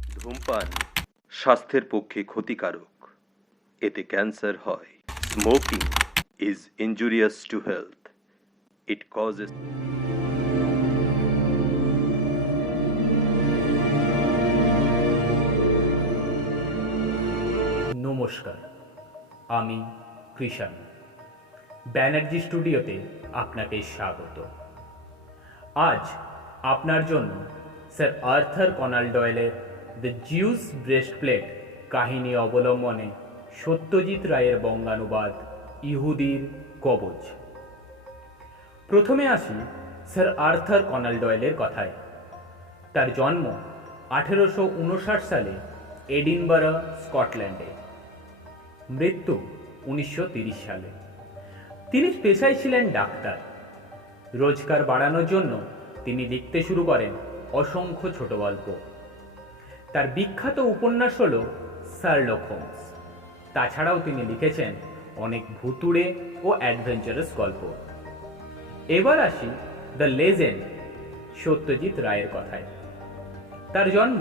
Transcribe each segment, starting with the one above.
ধূমপান স্বাস্থ্যের পক্ষে ক্ষতিকারক, এতে ক্যান্সার হয়। Smoking is injurious to health, it causes. নমস্কার, আমি কৃষাণ। ব্যানার্জি স্টুডিওতে আপনাকে স্বাগত। আজ আপনার জন্য স্যার আর্থার কনান ডয়েলের দ্য জিউস ব্রেস্টপ্লেট কাহিনী অবলম্বনে সত্যজিৎ রায়ের বঙ্গানুবাদ ইহুদির কবচ। প্রথমে আসি স্যার আর্থার কনান ডয়েলের কথায়। তার জন্ম 1859 সালে এডিনবরা, স্কটল্যান্ডে। মৃত্যু 1930 সালে। তিনি পেশায় ছিলেন ডাক্তার। রোজগার বাড়ানোর জন্য তিনি লিখতে শুরু করেন অসংখ্য ছোট গল্প। তার বিখ্যাত উপন্যাস হল শার্লক হোমস। তাছাড়াও তিনি লিখেছেন অনেক ভুতুড়ে ও অ্যাডভেঞ্চারাস গল্প। এবার আসি দ্য লেজেন্ড সত্যজিৎ রায়ের কথায়। তার জন্ম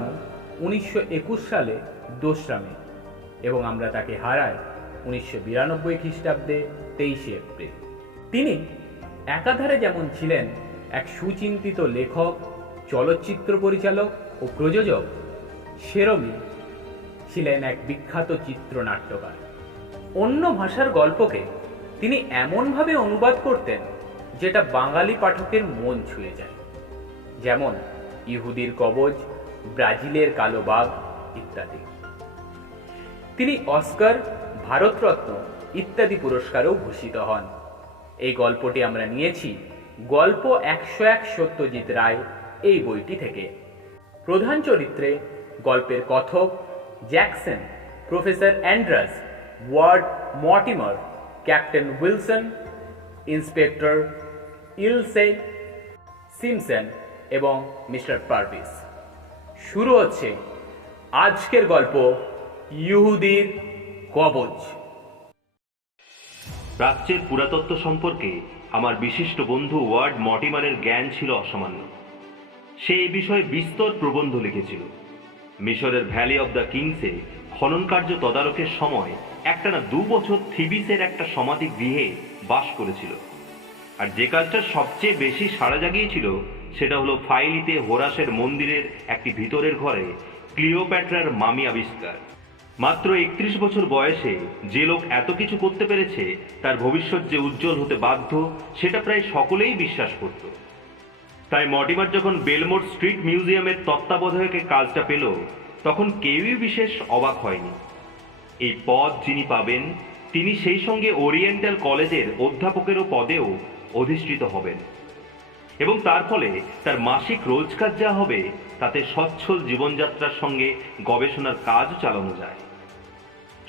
1921 সালে 2রা মে এবং আমরা তাকে হারাই 1992 খ্রিস্টাব্দে 23 এপ্রিল। তিনি একাধারে যেমন ছিলেন এক সুচিন্তিত লেখক, চলচ্চিত্র পরিচালক ও প্রযোজক, সেরমই ছিলেন এক বিখ্যাত চিত্রনাট্যকার। অন্য ভাষার গল্পকে তিনি এমনভাবে অনুবাদ করতেন যেটা বাঙালি পাঠকের মন ছুঁয়ে যায়, যেমন ইহুদির কবচ, ব্রাজিলের কালো বাঘ ইত্যাদি। তিনি অস্কার, ভারতরত্ন ইত্যাদি পুরস্কারেও ভূষিত হন। এই গল্পটি আমরা নিয়েছি গল্প 101 সত্যজিৎ রায় এই বইটি থেকে। প্রধান চরিত্রে গল্পের কথক Jackson, professor Andreas, Ward Mortimer, captain Wilson, inspector ইলসে, সিমসন এবং মিস্টার পারভিস। শুরু হচ্ছে আজকের গল্প ইহুদির কবচ। প্রাচ্যের পুরাতত্ত্ব সম্পর্কে আমার বিশিষ্ট বন্ধু ওয়ার্ড মর্টিমারের জ্ঞান ছিল অসামান্য। সে এই বিষয়ে বিস্তর প্রবন্ধ লিখেছিল। মিশরের ভ্যালি অব দ্য কিংসে খনন কার্য তদারকের সময় একটানা 2 বছর থিবিসের একটা সমাধি গৃহে বাস করেছিল। আর যে কাজটা সবচেয়ে বেশি সাড়া জাগিয়েছিল সেটা হলো ফাইলিতে হোরাসের মন্দিরের একটি ভিতরের ঘরে ক্লিওপ্যাট্রার মামি আবিষ্কার। মাত্র 31 বছর বয়সে যে লোক এত কিছু করতে পেরেছে তার ভবিষ্যৎ যে উজ্জ্বল হতে বাধ্য সেটা প্রায় সকলেই বিশ্বাস করত। তাই মর্টিমার যখন বেলমোর স্ট্রিট মিউজিয়ামের তত্ত্বাবধায়কের কাজটা পেল তখন কেউই বিশেষ অবাক হয়নি। এই পদ যিনি পাবেন তিনি সেই সঙ্গে ওরিয়েন্টাল কলেজের অধ্যাপকেরও পদেও অধিষ্ঠিত হবেন এবং তার ফলে তার মাসিক রোজগার যা হবে তাতে সচ্ছল জীবনযাত্রার সঙ্গে গবেষণার কাজও চালানো যায়।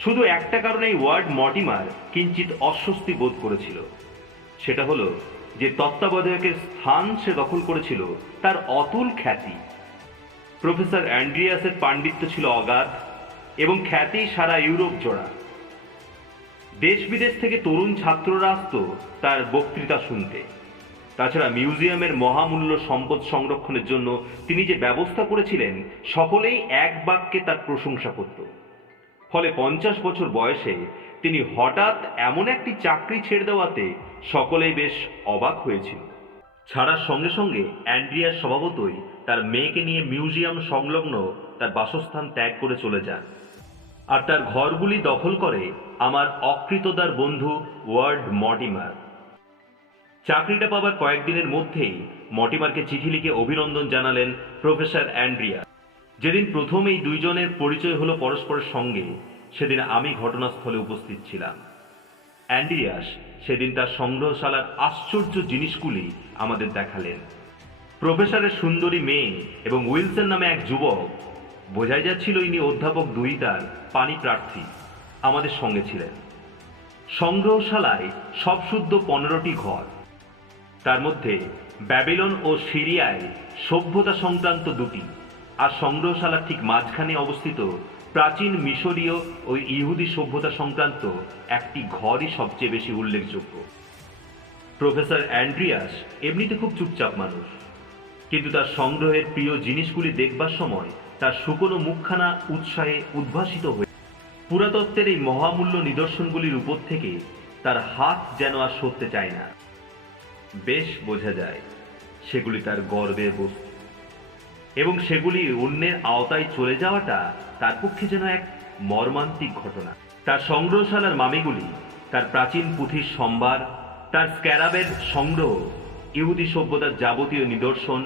শুধু একটা কারণেই ওয়ার্ড মর্টিমার কিঞ্চিত অস্বস্তি বোধ করেছিল। সেটা হলো যে তত্ত্বাবধায়কের স্থান সে দখল করেছিল তার অতুল খ্যাতি। প্রফেসর অ্যান্ড্রিয়াসের পাণ্ডিত্য ছিল অগাধ এবং খ্যাতি সারা ইউরোপ জোড়া। দেশ বিদেশ থেকে তরুণ ছাত্ররা আসত তার বক্তৃতা শুনতে। তাছাড়া মিউজিয়ামের মহামূল্য সম্পদ সংরক্ষণের জন্য তিনি যে ব্যবস্থা করেছিলেন সকলেই এক বাক্যে তার প্রশংসা করত। ফলে 50 বছর বয়সে তিনি হঠাৎ এমন একটি চাকরি ছেড়ে দেওয়াতে সকলেই বেশ অবাক হয়েছিল। ছাড়ার সঙ্গে সঙ্গে অ্যান্ড্রিয়াস স্বভাবতই তার মেয়েকে নিয়ে মিউজিয়াম সংলগ্ন তার বাসস্থান ত্যাগ করে চলে যান। আর তার ঘরগুলি দখল করে আমার অকৃতদার বন্ধু ওয়ার্ড মর্টিমার। চাকরিটা পাবার কয়েকদিনের মধ্যেই মর্টিমারকে চিঠি লিখে অভিনন্দন জানালেন প্রফেসর অ্যান্ড্রিয়াস। যেদিন প্রথম এই দুইজনের পরিচয় হলো পরস্পরের সঙ্গে সেদিন আমি ঘটনাস্থলে উপস্থিত ছিলাম। অ্যান্ড্রিয়াস সেদিন তার সংগ্রহশালার আশ্চর্য জিনিসগুলি আমাদের দেখালেন। প্রফেসরের সুন্দরী মেয়ে এবং উইলসন নামে এক যুবক, বোঝাই যাচ্ছিল ইনি অধ্যাপক দুহিতার পানি প্রার্থী, আমাদের সঙ্গে ছিলেন। সংগ্রহশালায় সব শুদ্ধ 15টি ঘর। তার মধ্যে ব্যাবিলন ও সিরিয়ায় সভ্যতা সংক্রান্ত 2টি, আর সংগ্রহশালার ঠিক মাঝখানে অবস্থিত প্রাচীন মিশরীয় ও ইহুদি সভ্যতা সংক্রান্ত একটি ঘরই সবচেয়ে বেশি উল্লেখযোগ্য। প্রফেসর অ্যান্ড্রিয়াস এমনিতে খুব চুপচাপ মানুষ, কিন্তু তার সংগ্রহের প্রিয় জিনিসগুলি দেখবার সময় তার শুকনো মুখখানা উৎসাহে উদ্ভাসিত হয়ে পুরাতত্ত্বের এই মহামূল্য নিদর্শনগুলির উপর থেকে তার হাত যেন আর সরতে চায় না। বেশ বোঝা যায় সেগুলি তার গর্বের বস্তু, এবং সেগুলি অন্যের আওতায় চলে যাওয়াটা তার পক্ষে যেন এক মর্মান্তিক ঘটনা। তার সংগ্রহশালার মামিগুলি, তার প্রাচীন পুঁথির সম্ভার, তার স্ক্যারাবের সংগ্রহ, ইহুদি সভ্যতার যাবতীয় নিদর্শন,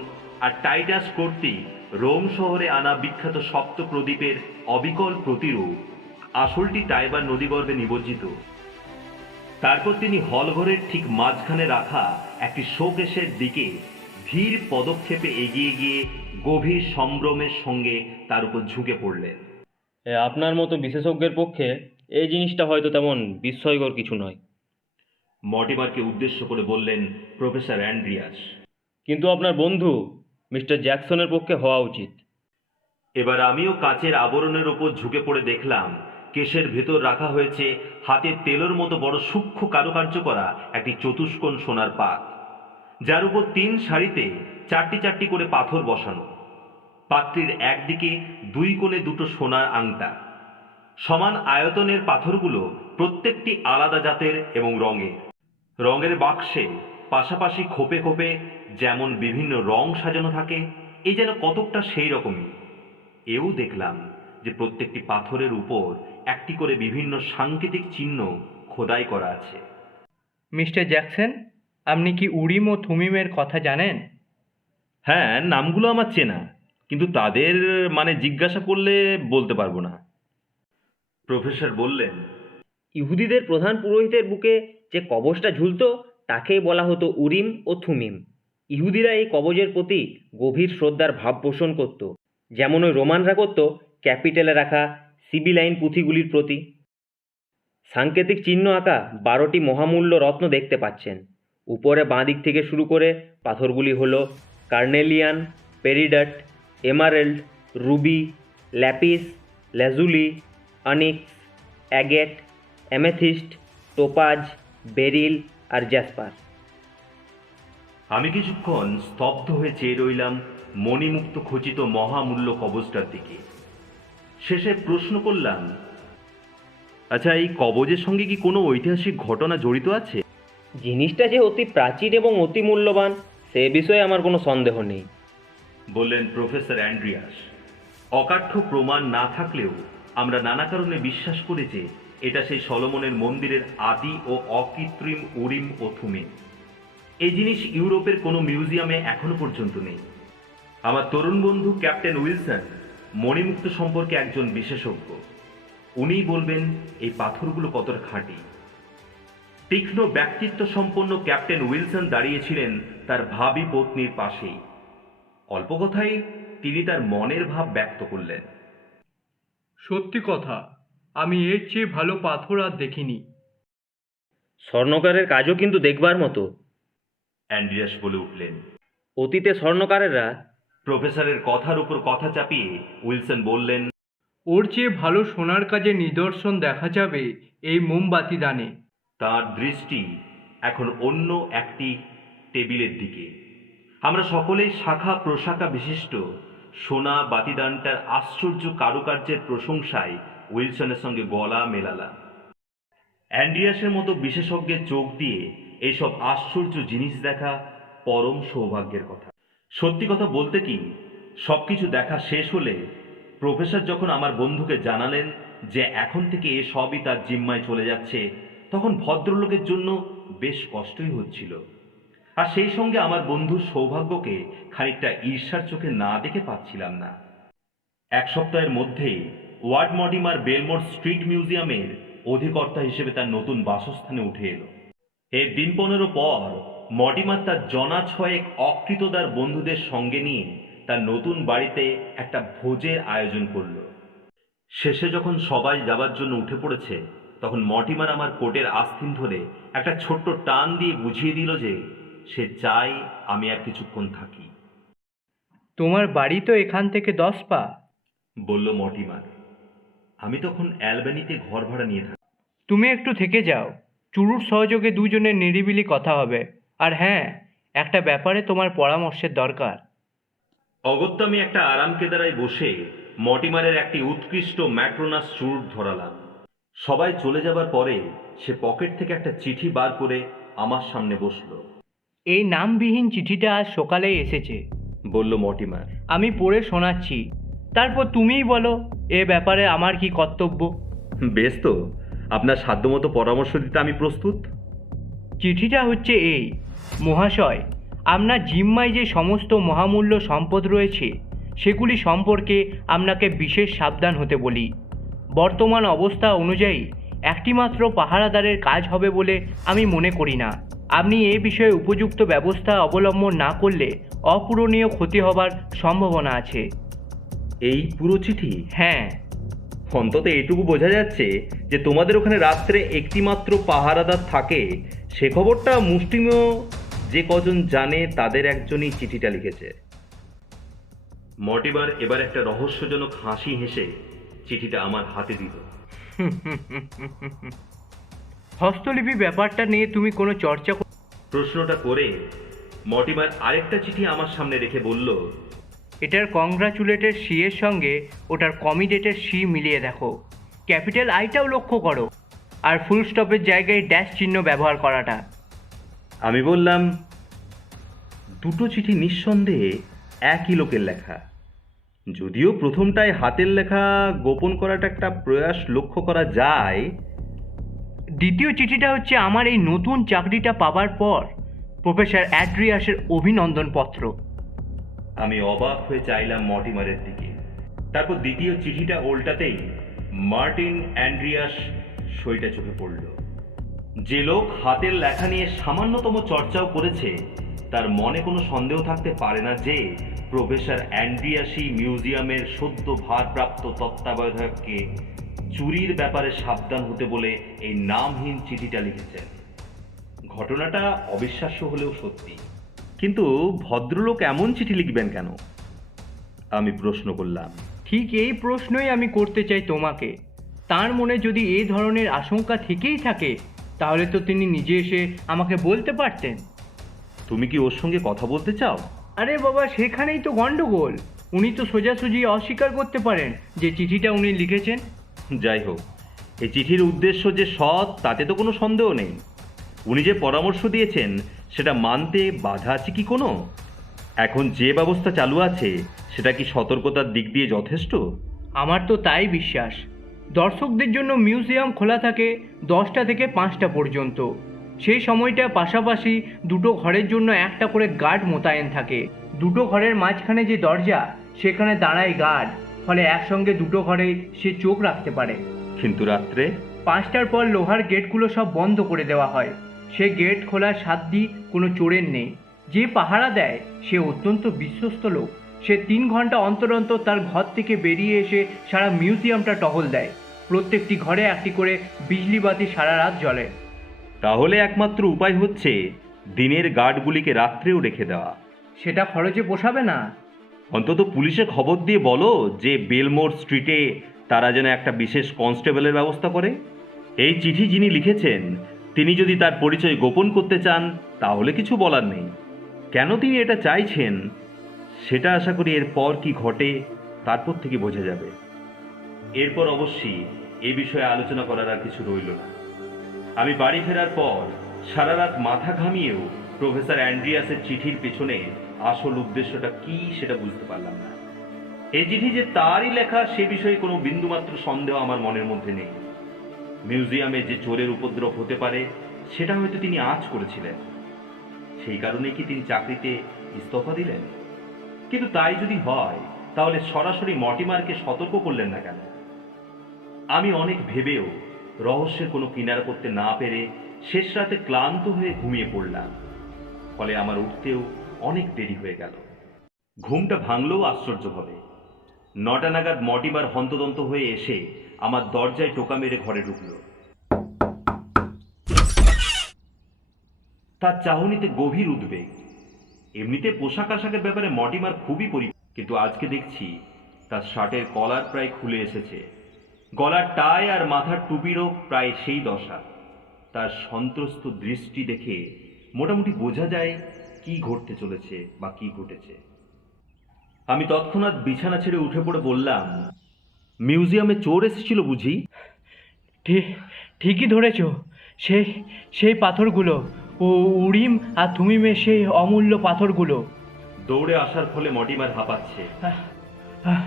আর টাইটাস কর্তৃক রোম শহরে আনা বিখ্যাত সপ্ত প্রদীপের অবিকল প্রতিরূপ, আসলটি টাইবার নদীগর্ভে নিমজ্জিত। তারপর তিনি হলঘরের ঠিক মাঝখানে রাখা একটি শোকেসের দিকে ধীর পদক্ষেপে এগিয়ে গিয়ে গভীর সম্ভ্রমের সঙ্গে তার উপর ঝুঁকে পড়লেন। আপনার মতো বিশেষজ্ঞের পক্ষে এই জিনিসটা হয়তো তেমন বিস্ময়কর কিছু নয়, মর্টিমারকে উদ্দেশ্য করে বললেন প্রফেসর অ্যান্ড্রিয়াস। কিন্তু আপনার বন্ধু মিস্টার জ্যাকসনের পক্ষে হওয়া উচিত। এবার আমিও কাচের আবরণের ওপর ঝুঁকে পড়ে দেখলাম কেশের ভেতর রাখা হয়েছে হাতের তেলের মতো বড় সূক্ষ্ম কারুকার্য করা একটি চতুষ্কোণ সোনার পাত, যার উপর 3 সারিতে 4টি 4টি করে পাথর বসানো। পাত্রীর একদিকে 2 কোণে 2টো সোনার আংটা। সমান আয়তনের পাথরগুলো প্রত্যেকটি আলাদা জাতের এবং রঙের বাক্সে পাশাপাশি খোপে খোপে যেমন বিভিন্ন রং সাজানো থাকে, এই যেন কতকটা সেই রকমই। এও দেখলাম যে প্রত্যেকটি পাথরের উপর একটি করে বিভিন্ন সাংকেতিক চিহ্ন খোদাই করা আছে। মিস্টার জ্যাকসন, আপনি কি উরিম ও থুমিমের কথা জানেন? হ্যাঁ, নামগুলো আমার চেনা, কিন্তু তাদের মানে জিজ্ঞাসা করলে বলতে পারবো না। প্রফেসর বললেন, ইহুদিদের প্রধান পুরোহিতের বুকে যে কবজটা ঝুলতো তাকেই বলা হতো উরিম ও থুমিম। ইহুদিরা এই কবজের প্রতি গভীর শ্রদ্ধার ভাব পোষণ করত, যেমন ওই রোমানরা করত ক্যাপিটালে রাখা সিবিলাইন পুঁথিগুলির প্রতি। সাংকেতিক চিহ্ন আঁকা 12টি মহামূল্য রত্ন দেখতে পাচ্ছেন। উপরে বাঁ দিক থেকে শুরু করে পাথরগুলি হলো carnelian, peridot, emerald, ruby, lapis, lazuli, onyx, agate, amethyst, topaz, beryl আর জ্যাসপার। আমি কিছুক্ষণ স্তব্ধ হয়ে চেয়ে রইলাম মণিমুক্ত খচিত মহামূল্য কবজটার দিকে। শেষে প্রশ্ন করলাম, আচ্ছা, এই কবজের সঙ্গে কি কোনো ঐতিহাসিক ঘটনা জড়িত আছে? জিনিসটা যে অতি প্রাচীন এবং অতি মূল্যবান সে বিষয়ে আমার কোনো সন্দেহ নেই, বললেন প্রফেসর অ্যান্ড্রিয়াস। অকাঠ্য প্রমাণ না থাকলেও আমরা নানা কারণে বিশ্বাস করি যে এটা সেই সলোমনের মন্দিরের আদি ও অকৃত্রিম উরিম ও থুমিম। এই জিনিস ইউরোপের কোনো মিউজিয়ামে এখনো পর্যন্ত নেই। আমার তরুণ বন্ধু ক্যাপ্টেন উইলসন মণিমুক্ত সম্পর্কে একজন বিশেষজ্ঞ। উনিই বলবেন এই পাথরগুলো কতটা খাঁটি। তীক্ষ্ণ ব্যক্তিত্ব সম্পন্ন ক্যাপ্টেন উইলসন দাঁড়িয়েছিলেন তার ভাবী পত্নীর পাশেই। অল্প কথাই তিনি তার মনের ভাব ব্যক্ত করলেন। সত্যি কথা, আমি এর চেয়ে ভালো পাথর আর দেখিনি। স্বর্ণকারের কাজও কিন্তু দেখবার মতো, অ্যান্ড্রিয়াস বলে উঠলেন। অতীতে স্বর্ণকারেরা প্রফেসরের কথার উপর কথা চাপিয়ে উইলসন বললেন, ওর চেয়ে ভালো সোনার কাজের নিদর্শন দেখা যাবে এই মোমবাতি দানে। তার দৃষ্টি এখন অন্য একটি টেবিলের দিকে। আমরা সকলেই শাখা প্রশাখা বিশিষ্ট সোনা বাতিদানটার আশ্চর্য কারুকার্যের প্রশংসায় উইলসনের সঙ্গে গলা মেলালাম। অ্যান্ড্রিয়াসের মতো বিশেষজ্ঞের চোখ দিয়ে এইসব আশ্চর্য জিনিস দেখা পরম সৌভাগ্যের কথা। সত্যি কথা বলতে কি, সবকিছু দেখা শেষ হলে প্রফেসর যখন আমার বন্ধুকে জানালেন যে এখন থেকে সবই তার জিম্মায় চলে যাচ্ছে, তখন ভদ্রলোকের জন্য বেশ কষ্টই হচ্ছিল। আর সেই সঙ্গে আমার বন্ধুর সৌভাগ্যকে খানিকটা ঈর্ষার চোখে না দেখে পাচ্ছিলাম না। 1 সপ্তাহের মধ্যেই ওয়ার্ড মর্টিমার বেলমোর স্ট্রিট মিউজিয়ামের অধিকর্তা হিসেবে তার নতুন বাসস্থানে উঠে এলো। এর দিন 15 পর মর্টিমার তার জনা 6 অকৃতদার বন্ধুদের সঙ্গে নিয়ে তার নতুন বাড়িতে একটা ভোজের আয়োজন করল। শেষে যখন সবাই যাবার জন্য উঠে পড়েছে, তখন মর্টিমার আমার কোটের আস্তিন ধরে একটা ছোট্ট টান দিয়ে বুঝিয়ে দিল যে সে চায় আমি আর কিছুক্ষণ থাকি। তোমার বাড়ি তো এখান থেকে 10 পা, বলল মর্টিমার। আমি তখন অ্যালবানিতে ঘর ভাড়া নিয়ে থাকি। তুমি একটু থেকে যাও, চুরুর সহযোগে দুজনের নিরিবিলি কথা হবে। আর হ্যাঁ, একটা ব্যাপারে তোমার পরামর্শের দরকার। অগত্যা আমি একটা আরাম কেদারায় বসে মটিমারের একটি উৎকৃষ্ট ম্যাট্রোনাস চুরুট ধরালাম। সবাই চলে যাবার পরে সে পকেট থেকে একটা চিঠি বার করে আমার সামনে বসলো। এই নামবিহীন চিঠিটা আজ সকালেই এসেছে, বলল মটিমার। আমি পড়ে শোনাচ্ছি, তারপর তুমিই বলো এ ব্যাপারে আমার কি কর্তব্য। বেশ, তো আপনার সাধ্যমতো পরামর্শ দিতে আমি প্রস্তুত। চিঠিটা হচ্ছে এই: মহাশয়, আপনার জিম্মায় যে সমস্ত মহামূল্য সম্পদ রয়েছে সেগুলি সম্পর্কে আপনাকে বিশেষ সাবধান হতে বলি। বর্তমান অবস্থা অনুযায়ী একটিমাত্র পাহারাদারের কাজ হবে বলে আমি মনে করি না। আপনি এ বিষয়ে উপযুক্ত ব্যবস্থা অবলম্বন না করলে অপূরণীয় ক্ষতি হবার সম্ভাবনা আছে। এই পুরো চিঠি? হ্যাঁ। অন্তত এটুকু বোঝা যাচ্ছে যে তোমাদের ওখানে রাত্রে একটিমাত্র পাহারাদার থাকে, সে খবরটা মুষ্টিমেয় যে কজন জানে তাদের একজনই চিঠিটা লিখেছে। মর্টিমার এবার একটা রহস্যজনক হাসি হেসে চিঠিটা আমার হাতে দিল। হস্তলিপি ব্যাপারটা নিয়ে তুমি কোনো চর্চা প্রশ্নটা করে মর্টিমার আরেকটা চিঠি আমার সামনে রেখে বলল, এটার কংগ্রাচুলেটেড সি এর সঙ্গে ওটার কমিডেটেড সি মিলিয়ে দেখো, ক্যাপিটাল আইটাও লক্ষ্য করো, আর ফুল স্টপের জায়গায় ড্যাশ চিহ্ন ব্যবহার করাটা। আমি বললাম, দুটো চিঠি নিঃসন্দেহে একই লোকের লেখা, যদিও প্রথমটায় হাতের লেখা গোপন করাটা একটা প্রয়াস লক্ষ্য করা যায়। দ্বিতীয় চিঠিটা হচ্ছে আমার এই নতুন চাকরিটা পাবার পর প্রফেসর অ্যাড্রিয়াসের অভিনন্দন পত্র। আমি অবাক হয়ে চাইলাম মর্টিমারের দিকে। তারপর দ্বিতীয় চিঠিটা ওল্টাতেই মার্টিন অ্যান্ড্রিয়াস সইটা চোখে পড়ল। যে লোক হাতের লেখা নিয়ে সামান্যতম চর্চাও করেছে তার মনে কোনো সন্দেহ থাকতে পারে না যে প্রফেসর অ্যান্ড্রিয়াসই মিউজিয়ামের সদ্য ভারপ্রাপ্ত তত্ত্বাবধায়ককে চুরির ব্যাপারে সাবধান হতে বলে এই নামহীন চিঠিটা লিখেছেন। ঘটনাটা অবিশ্বাস্য হলেও সত্যি, কিন্তু ভদ্রলোক এমন চিঠি লিখবেন কেন? আমি প্রশ্ন করলাম। ঠিক এই প্রশ্নই আমি করতে চাই তোমাকে। তার মনে যদি এই ধরনের আশঙ্কা থেকেই থাকে তাহলে তো তিনি নিজে এসে আমাকে বলতে পারতেন। তুমি কি ওর সঙ্গে কথা বলতে চাও? আরে বাবা, সেখানেই তো গন্ডগোল। উনি তো সোজাসুজি অস্বীকার করতে পারেন যে চিঠিটা উনি লিখেছেন। যাই হোক, এই চিঠির উদ্দেশ্য যে সৎ তাতে তো কোনো সন্দেহ নেই। উনি যে পরামর্শ দিয়েছেন সেটা মানতে বাধা আছে কি কোনো? এখন যে ব্যবস্থা চালু আছে সেটা কি সতর্কতার দিক দিয়ে যথেষ্ট? আমার তো তাই বিশ্বাস। দর্শকদের জন্য মিউজিয়াম খোলা থাকে 10টা থেকে 5টা পর্যন্ত। সেই সময়টা পাশাপাশি দুটো ঘরের জন্য একটা করে গার্ড মোতায়েন থাকে। দুটো ঘরের মাঝখানে যে দরজা সেখানে দাঁড়ায় গার্ড, ফলে একসঙ্গে দুটো ঘরে সে চোখ রাখতে পারে। কিন্তু রাত্রে 5টার পর লোহার গেটগুলো সব বন্ধ করে দেওয়া হয়। সে গেট খোলার সাধ্য কোনো চোরের নেই। যে পাহারা দেয় সে অত্যন্ত বিশ্বস্ত লোক। সে 3 ঘন্টা অন্তর অন্তর তার ঘর থেকে বেরিয়ে এসে সারা মিউজিয়ামটা টহল দেয়। প্রত্যেকটি ঘরে একটি করে বিজলি বাতি সারা রাত জ্বলে। তাহলে একমাত্র উপায় হচ্ছে দিনের গার্ডগুলিকে রাত্রেও রেখে দেওয়া। সেটা খরচে পোষাবে না। অন্তত পুলিশে খবর দিয়ে বলো যে বেলমোর স্ট্রিটে তারা যেন একটা বিশেষ কনস্টেবলের ব্যবস্থা করে। এই চিঠি যিনি লিখেছেন তিনি যদি তার পরিচয় গোপন করতে চান তাহলে কিছু বলার নেই। কেন তিনি এটা চাইছেন সেটা আশা করি এরপর কি ঘটে তারপর থেকে বোঝা যাবে। এরপর অবশ্যই এ বিষয়ে আলোচনা করার আর কিছু রইল না। আমি বাড়ি ফেরার পর সারা রাত মাথা ঘামিয়েও প্রফেসর অ্যান্ড্রিয়াসের চিঠির পেছনে আসল উদ্দেশ্যটা কি সেটা বুঝতে পারলাম না। এই চিঠি যে তারই লেখা সে বিষয়ে কোনো বিন্দুমাত্র সন্দেহ আমার মনের মধ্যে নেই। মিউজিয়ামে যে চোরের উপদ্রব হতে পারে সেটা হয়তো তিনি আঁচ করেছিলেন, সেই কারণে কি তিনি চাকরিতে ইস্তফা দিলেন? কিন্তু তাই যদি হয় তাহলে সরাসরি মর্টিমারকে সতর্ক করলেন না কেন? আমি অনেক ভেবেও রহস্যের কোনো কিনারা করতে না পেরে শেষ রাতে ক্লান্ত হয়ে ঘুমিয়ে পড়লাম। ফলে আমার উঠতেও অনেক দেরি হয়ে গেল। ঘুমটা ভাঙলেও আশ্চর্যভাবে 9টা নাগাদ মর্টিমার হন্তদন্ত হয়ে এসে আমার দরজায় টোকা মেরে ঘরে ঢুকল। তার চাহনিতে গভীর উদ্বেগ। এমনিতে পোশাক আশাকের ব্যাপারে মর্টিমার খুবই কিন্তু আজকে দেখছি তার শার্টের কলার প্রায় খুলে এসেছে, গলার টাই আর মাথার টুপিরও প্রায় সেই দশা। তার সন্ত্রস্ত দৃষ্টি দেখে মোটামুটি বোঝা যায় কি ঘটতে চলেছে বা কি ঘটেছে। আমি তৎক্ষণাৎ বিছানা ছেড়ে উঠে পড়ে বললাম, মিউজিয়ামে চোর এসেছিল বুঝি? ঠিকই ধরেছ। সেই সেই পাথরগুলো, ও উরিম আর থুমিমের সেই অমূল্য পাথরগুলো। দৌড়ে আসার ফলে মটিমার হাঁপাচ্ছে। আহ,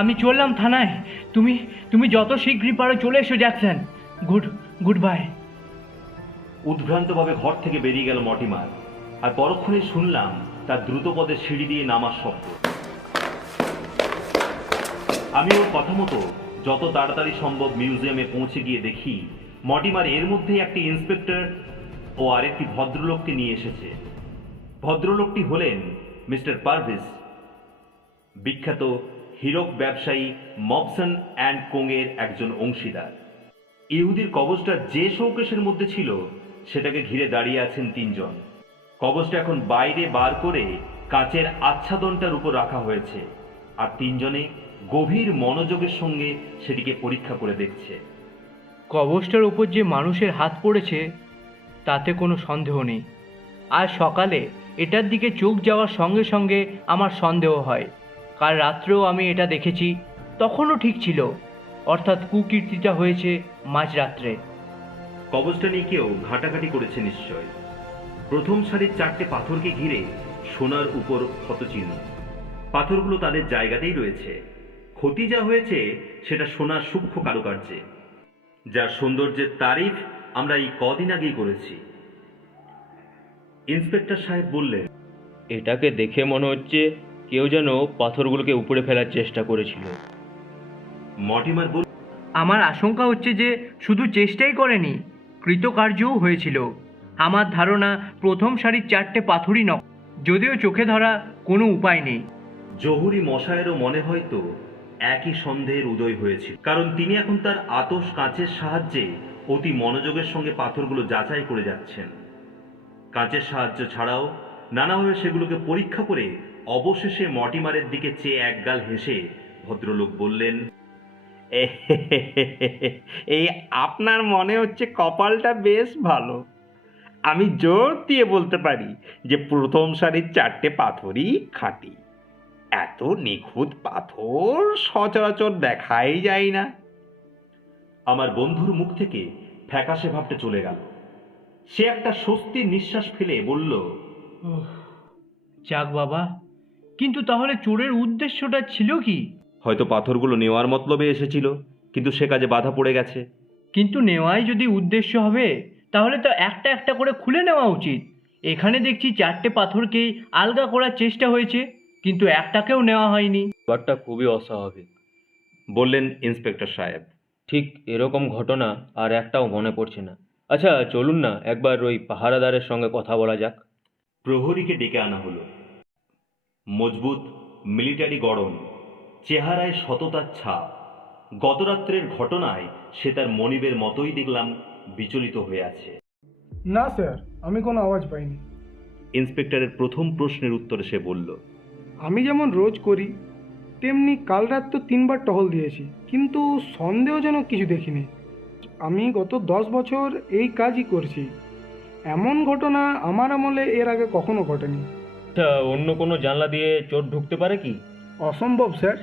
আমি চললাম থানায়। তুমি তুমি যত শীঘ্রই পারো চলে এসো জ্যাকসন। Good bye. উদ্ভ্রান্তভাবে ঘর থেকে বেরিয়ে গেল মটিমার, আর পরক্ষণে শুনলাম তার দ্রুতপদে সিঁড়ি দিয়ে নামার শব্দ। আমি ওর কথা মতো যত তাড়াতাড়ি সম্ভব মিউজিয়ামে পৌঁছে গিয়ে দেখি মটিমার এর মধ্যেই একটি ইন্সপেক্টর ও আরেকটি ভদ্রলোককে নিয়ে এসেছে। ভদ্রলোকটি হলেন মিস্টার পারভেজ, বিখ্যাত হীরক ব্যবসায়ী মবসন অ্যান্ড কোংয়ের একজন অংশীদার। ইহুদির কবজটা যে শোকেসের মধ্যে ছিল সেটাকে ঘিরে দাঁড়িয়ে আছেন তিনজন। কবজটা এখন বাইরে বার করে কাচের আচ্ছাদনটার উপর রাখা হয়েছে, আর তিনজনে গভীর মনোযোগের সঙ্গে সেটিকে পরীক্ষা করে দেখছে। কবচটার উপর যে মানুষের হাত পড়েছে তাতে কোনো সন্দেহ নেই। আজ সকালে এটার দিকে চোখ যাওয়ার সঙ্গে সঙ্গে আমার সন্দেহ হয়। কাল রাত্রেও আমি এটা দেখেছি, তখনও ঠিক ছিল। অর্থাৎ কুকীর্তিটা হয়েছে মাঝরাত্রে। কবজটা নিয়ে কেউ ঘাটাঘাটি করেছে নিশ্চয়। প্রথম সারির 4টে পাথরকে ঘিরে সোনার উপর ক্ষতচিহ্ন। পাথরগুলো তাদের জায়গাতেই রয়েছে। ক্ষতি যা হয়েছে সেটা সোনার সূক্ষ্ম কারুকার্যে, যার সৌন্দর্যের তারিফ আমরা এই কদিন আগেই করেছি। ইন্সপেক্টর সাহেব বললেন, এটাকে দেখে মনে হচ্ছে কেউ যেন পাথরগুলোকে উপড়ে ফেলার চেষ্টা করেছিল। মটিমার বলল, আমার আশঙ্কা হচ্ছে যে শুধু চেষ্টাই করেনি, কৃতকার্যও হয়েছিল। আমার ধারণা প্রথম সারির 4টে পাথরই নয়, যদিও চোখে ধরা কোনো উপায় নেই। জহুরি মশায়েরও মনে হয়তো একই সন্দেহের উদয় হয়েছিল, কারণ তিনি এখন তার আতশ কাঁচের সাহায্যে অতি মনোযোগের সঙ্গে পাথরগুলো যাচাই করে যাচ্ছেন। কাঁচের সাহায্য ছাড়াও নানাভাবে সেগুলোকে পরীক্ষা করে অবশেষে মটিমারের দিকে চেয়ে একগাল হেসে ভদ্রলোক বললেন, এই আপনার মনে হচ্ছে কপালটা বেশ ভালো। আমি জোর দিয়ে বলতে পারি যে প্রথম সারির 4টে পাথরই খাঁটি। এত নিখুঁত পাথর সচরাচর দেখাই যায় না। আমার বন্ধুর মুখ থেকে ফ্যাকাশে ভাবটা চলে গেল। সে একটা স্বস্তির নিঃশ্বাস ফেলে বলল, যাক বাবা, কিন্তু তাহলে চোরের উদ্দেশ্যটা ছিল কি? হয়তো পাথরগুলো নেওয়ার মতলবে এসেছিল, কিন্তু সে কাজে বাধা পড়ে গেছে। কিন্তু নেওয়াই যদি উদ্দেশ্য হবে তাহলে তো একটা একটা করে খুলে নেওয়া উচিত। এখানে দেখছি 4টে পাথরকেই আলগা করার চেষ্টা হয়েছে, কিন্তু একটাকেও নেওয়া হয়নি। ব্যাপারটা খুবই অস্বাভাবিক, বললেন ইন্সপেক্টর সাহেব। ঠিক এরকম ঘটনা আর একটাও মনে পড়ছে না। আচ্ছা চলুন না একবার ওই পাহারাদারের সঙ্গে কথা বলা যাক। প্রহরীকে ডেকে আনা হলো। মজবুত মিলিটারি গড়ন, চেহারায় সততার ছাপ। গতরাত্রের ঘটনায় সে তার মনিবের মতোই দেখলাম বিচলিত হয়ে আছে। না স্যার, আমি কোনো আওয়াজ পাইনি। ইন্সপেক্টরের প্রথম প্রশ্নের উত্তরে সে বলল, আমি যেমন রোজ করি তেমনি কাল রাত তো 3বার টহল দিয়েছি, কিন্তু সন্দেহজনক কিছু দেখিনি। আমি গত 10 বছর এই কাজই করছি। এমন ঘটনা আমার আমলে এর আগে কখনো ঘটেনি। আচ্ছা অন্য কোনো জানলা দিয়ে চোর ঢুকতে পারে কি? অসম্ভব স্যার।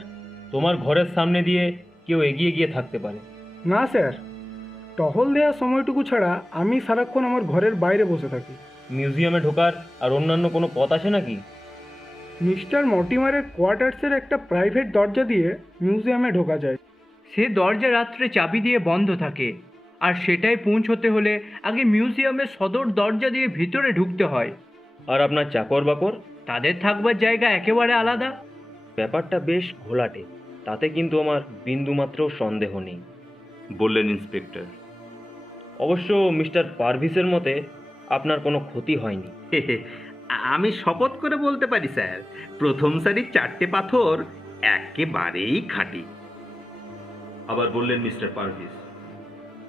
তোমার ঘরের সামনে দিয়ে কেউ এগিয়ে গিয়ে থাকতে পারে। না স্যার, টহল দেওয়ার সময়টুকু ছাড়া আমি সারাক্ষণ আমার ঘরের বাইরে বসে থাকি। মিউজিয়ামে ঢোকার আর অন্যান্য কোনো পথ আছে নাকি? মিস্টার মর্টিমারের কোয়ার্টার্সের একটা প্রাইভেট দরজা দিয়ে মিউজিয়ামে ঢোকা যায়। সে দরজা রাত্রে চাবি দিয়ে বন্ধ থাকে, আর সেটাই পৌঁছতে হলে আগে মিউজিয়ামের সদর দরজা দিয়ে ভিতরে ঢুকতে হয়। আর আপনার চাকর বাকর? তাদের থাকবার জায়গা একেবারে আলাদা। ব্যাপারটা বেশ ঘোলাটে, তাতে কিন্তু আমার বিন্দুমাত্রও সন্দেহ নেই, বললেন ইন্সপেক্টর। অবশ্য মিস্টার পারভিসের মতে আপনার কোনো ক্ষতি হয়নি। আমি শপথ করে বলতে পারি স্যার, প্রথম সারির 4টে পাথর একেবারেই খাঁটি। আবার বললেন মিস্টার পারভিস,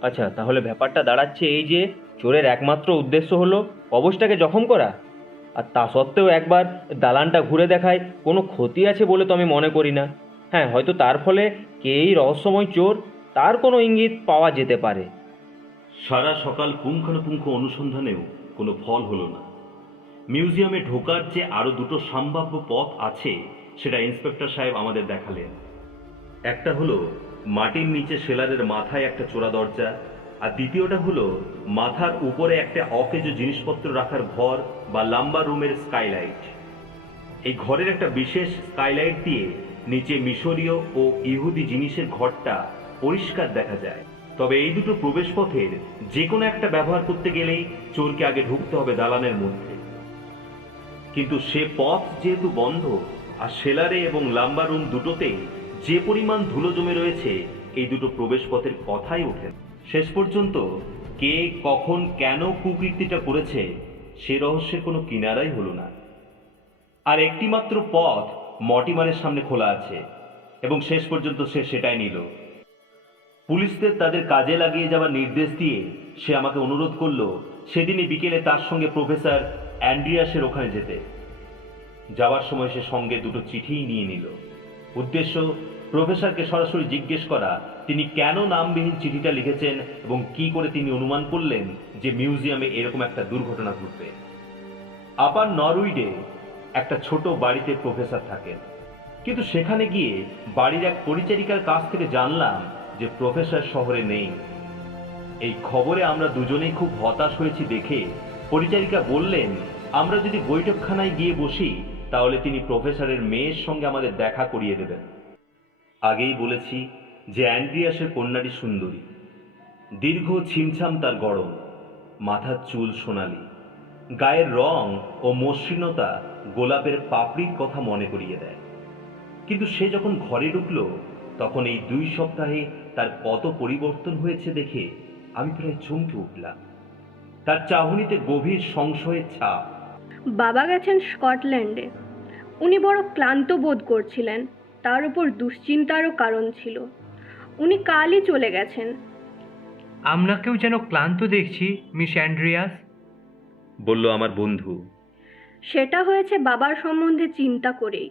আচ্ছা তাহলে ব্যাপারটা দাঁড়াচ্ছে এই যে চোরের একমাত্র উদ্দেশ্য হলো কবজটাকে জখম করা, আর তা সত্ত্বেও একবার দালানটা ঘুরে দেখায় কোনো ক্ষতি আছে বলে তো আমি মনে করি না। হ্যাঁ, হয়তো তার ফলে কে এই রহস্যময় চোর তার কোনো ইঙ্গিত পাওয়া যেতে পারে। সারা সকাল পুঙ্খানুপুঙ্খ অনুসন্ধানেও কোনো ফল হলো না। মিউজিয়ামে ঢোকার যে আরো দুটো সম্ভাব্য পথ আছে সেটা ইন্সপেক্টর সাহেব আমাদের দেখালেন। একটা হলো মাটির নিচে সেলারের মাথায় একটা চোরা দরজা, আর দ্বিতীয়টা হলো মাথার উপরে একটা অকেজো জিনিসপত্র রাখার ঘর বা লাম্বা রুমের স্কাইলাইট। এই ঘরের একটা বিশেষ স্কাইলাইট দিয়ে নিচে মিশরীয় ও ইহুদি জিনিসের ঘরটা পরিষ্কার দেখা যায়। তবে এই দুটো প্রবেশপথের যে কোনো একটা ব্যবহার করতে গেলেই চোরকে আগে ঢুকতে হবে দালানের মধ্যে। কিন্তু সে পথ যেহেতু বন্ধ, আর সেলারে এবং লাম্বা রুম দুটোতে যে পরিমাণ ধুলো জমে রয়েছে, এই দুটো প্রবেশপথের কথাই ওঠে না। শেষ পর্যন্ত কে কখন কেন কুকীর্তিটা করেছে সে রহস্যের কোনো কিনারাই হলো না। আর একটি মাত্র পথ মর্টিমারের সামনে খোলা আছে, এবং শেষ পর্যন্ত সে সেটাই নিল। পুলিশদের তাদের কাজে লাগিয়ে যাওয়ার নির্দেশ দিয়ে সে আমাকে অনুরোধ করলো সেদিনই বিকেলে তার সঙ্গে প্রফেসর অ্যান্ড্রিয়াসের ওখানে যেতে। যাওয়ার সময় সে সঙ্গে দুটো চিঠিই নিয়ে নিল। উদ্দেশ্য প্রফেসরকে সরাসরি জিজ্ঞেস করা তিনি কেন নামবিহীন চিঠিটা লিখেছেন এবং কি করে তিনি অনুমান করলেন যে মিউজিয়ামে এরকম একটা দুর্ঘটনা ঘটবে। আপার নরউইডে একটা ছোট বাড়িতে প্রফেসর থাকেন, কিন্তু সেখানে গিয়ে বাড়ির এক পরিচারিকার কাছ থেকে জানলাম যে প্রফেসর শহরে নেই। এই খবরে আমরা দুজনেই খুব হতাশ হয়েছি দেখে পরিচারিকা বললেন আমরা যদি বৈঠকখানায় গিয়ে বসি তাহলে তিনি প্রফেসরের মেয়ের সঙ্গে আমাদের দেখা করিয়ে দেবেন। আগেই বলেছি যে অ্যান্ড্রিয়াসের কন্যাটি সুন্দরী, দীর্ঘ ছিমছাম তার গড়ন, মাথার চুল সোনালি, গায়ের রং ও মসৃণতা গোলাপের পাপড়ির কথা মনে করিয়ে দেয়। কিন্তু সে যখন ঘরে ঢুকল তখন এই 2 সপ্তাহে তার কত পরিবর্তন হয়েছে দেখে আমি প্রায় চমকে উঠলাম। তার চাহনিতে গভীর সংশয়ের ছাপ। বাবা গেছেন স্কটল্যান্ডে। উনি বড় ক্লান্ত বোধ করছিলেন, তার উপর দুশ্চিন্তারও কারণ ছিল। উনি কালই চলে গেছেন। আপনাকেও যেন ক্লান্ত দেখছি মিস অ্যান্ড্রিয়াস। বলল আমার বন্ধু। সেটা হয়েছে বাবার সম্বন্ধে চিন্তা করেই।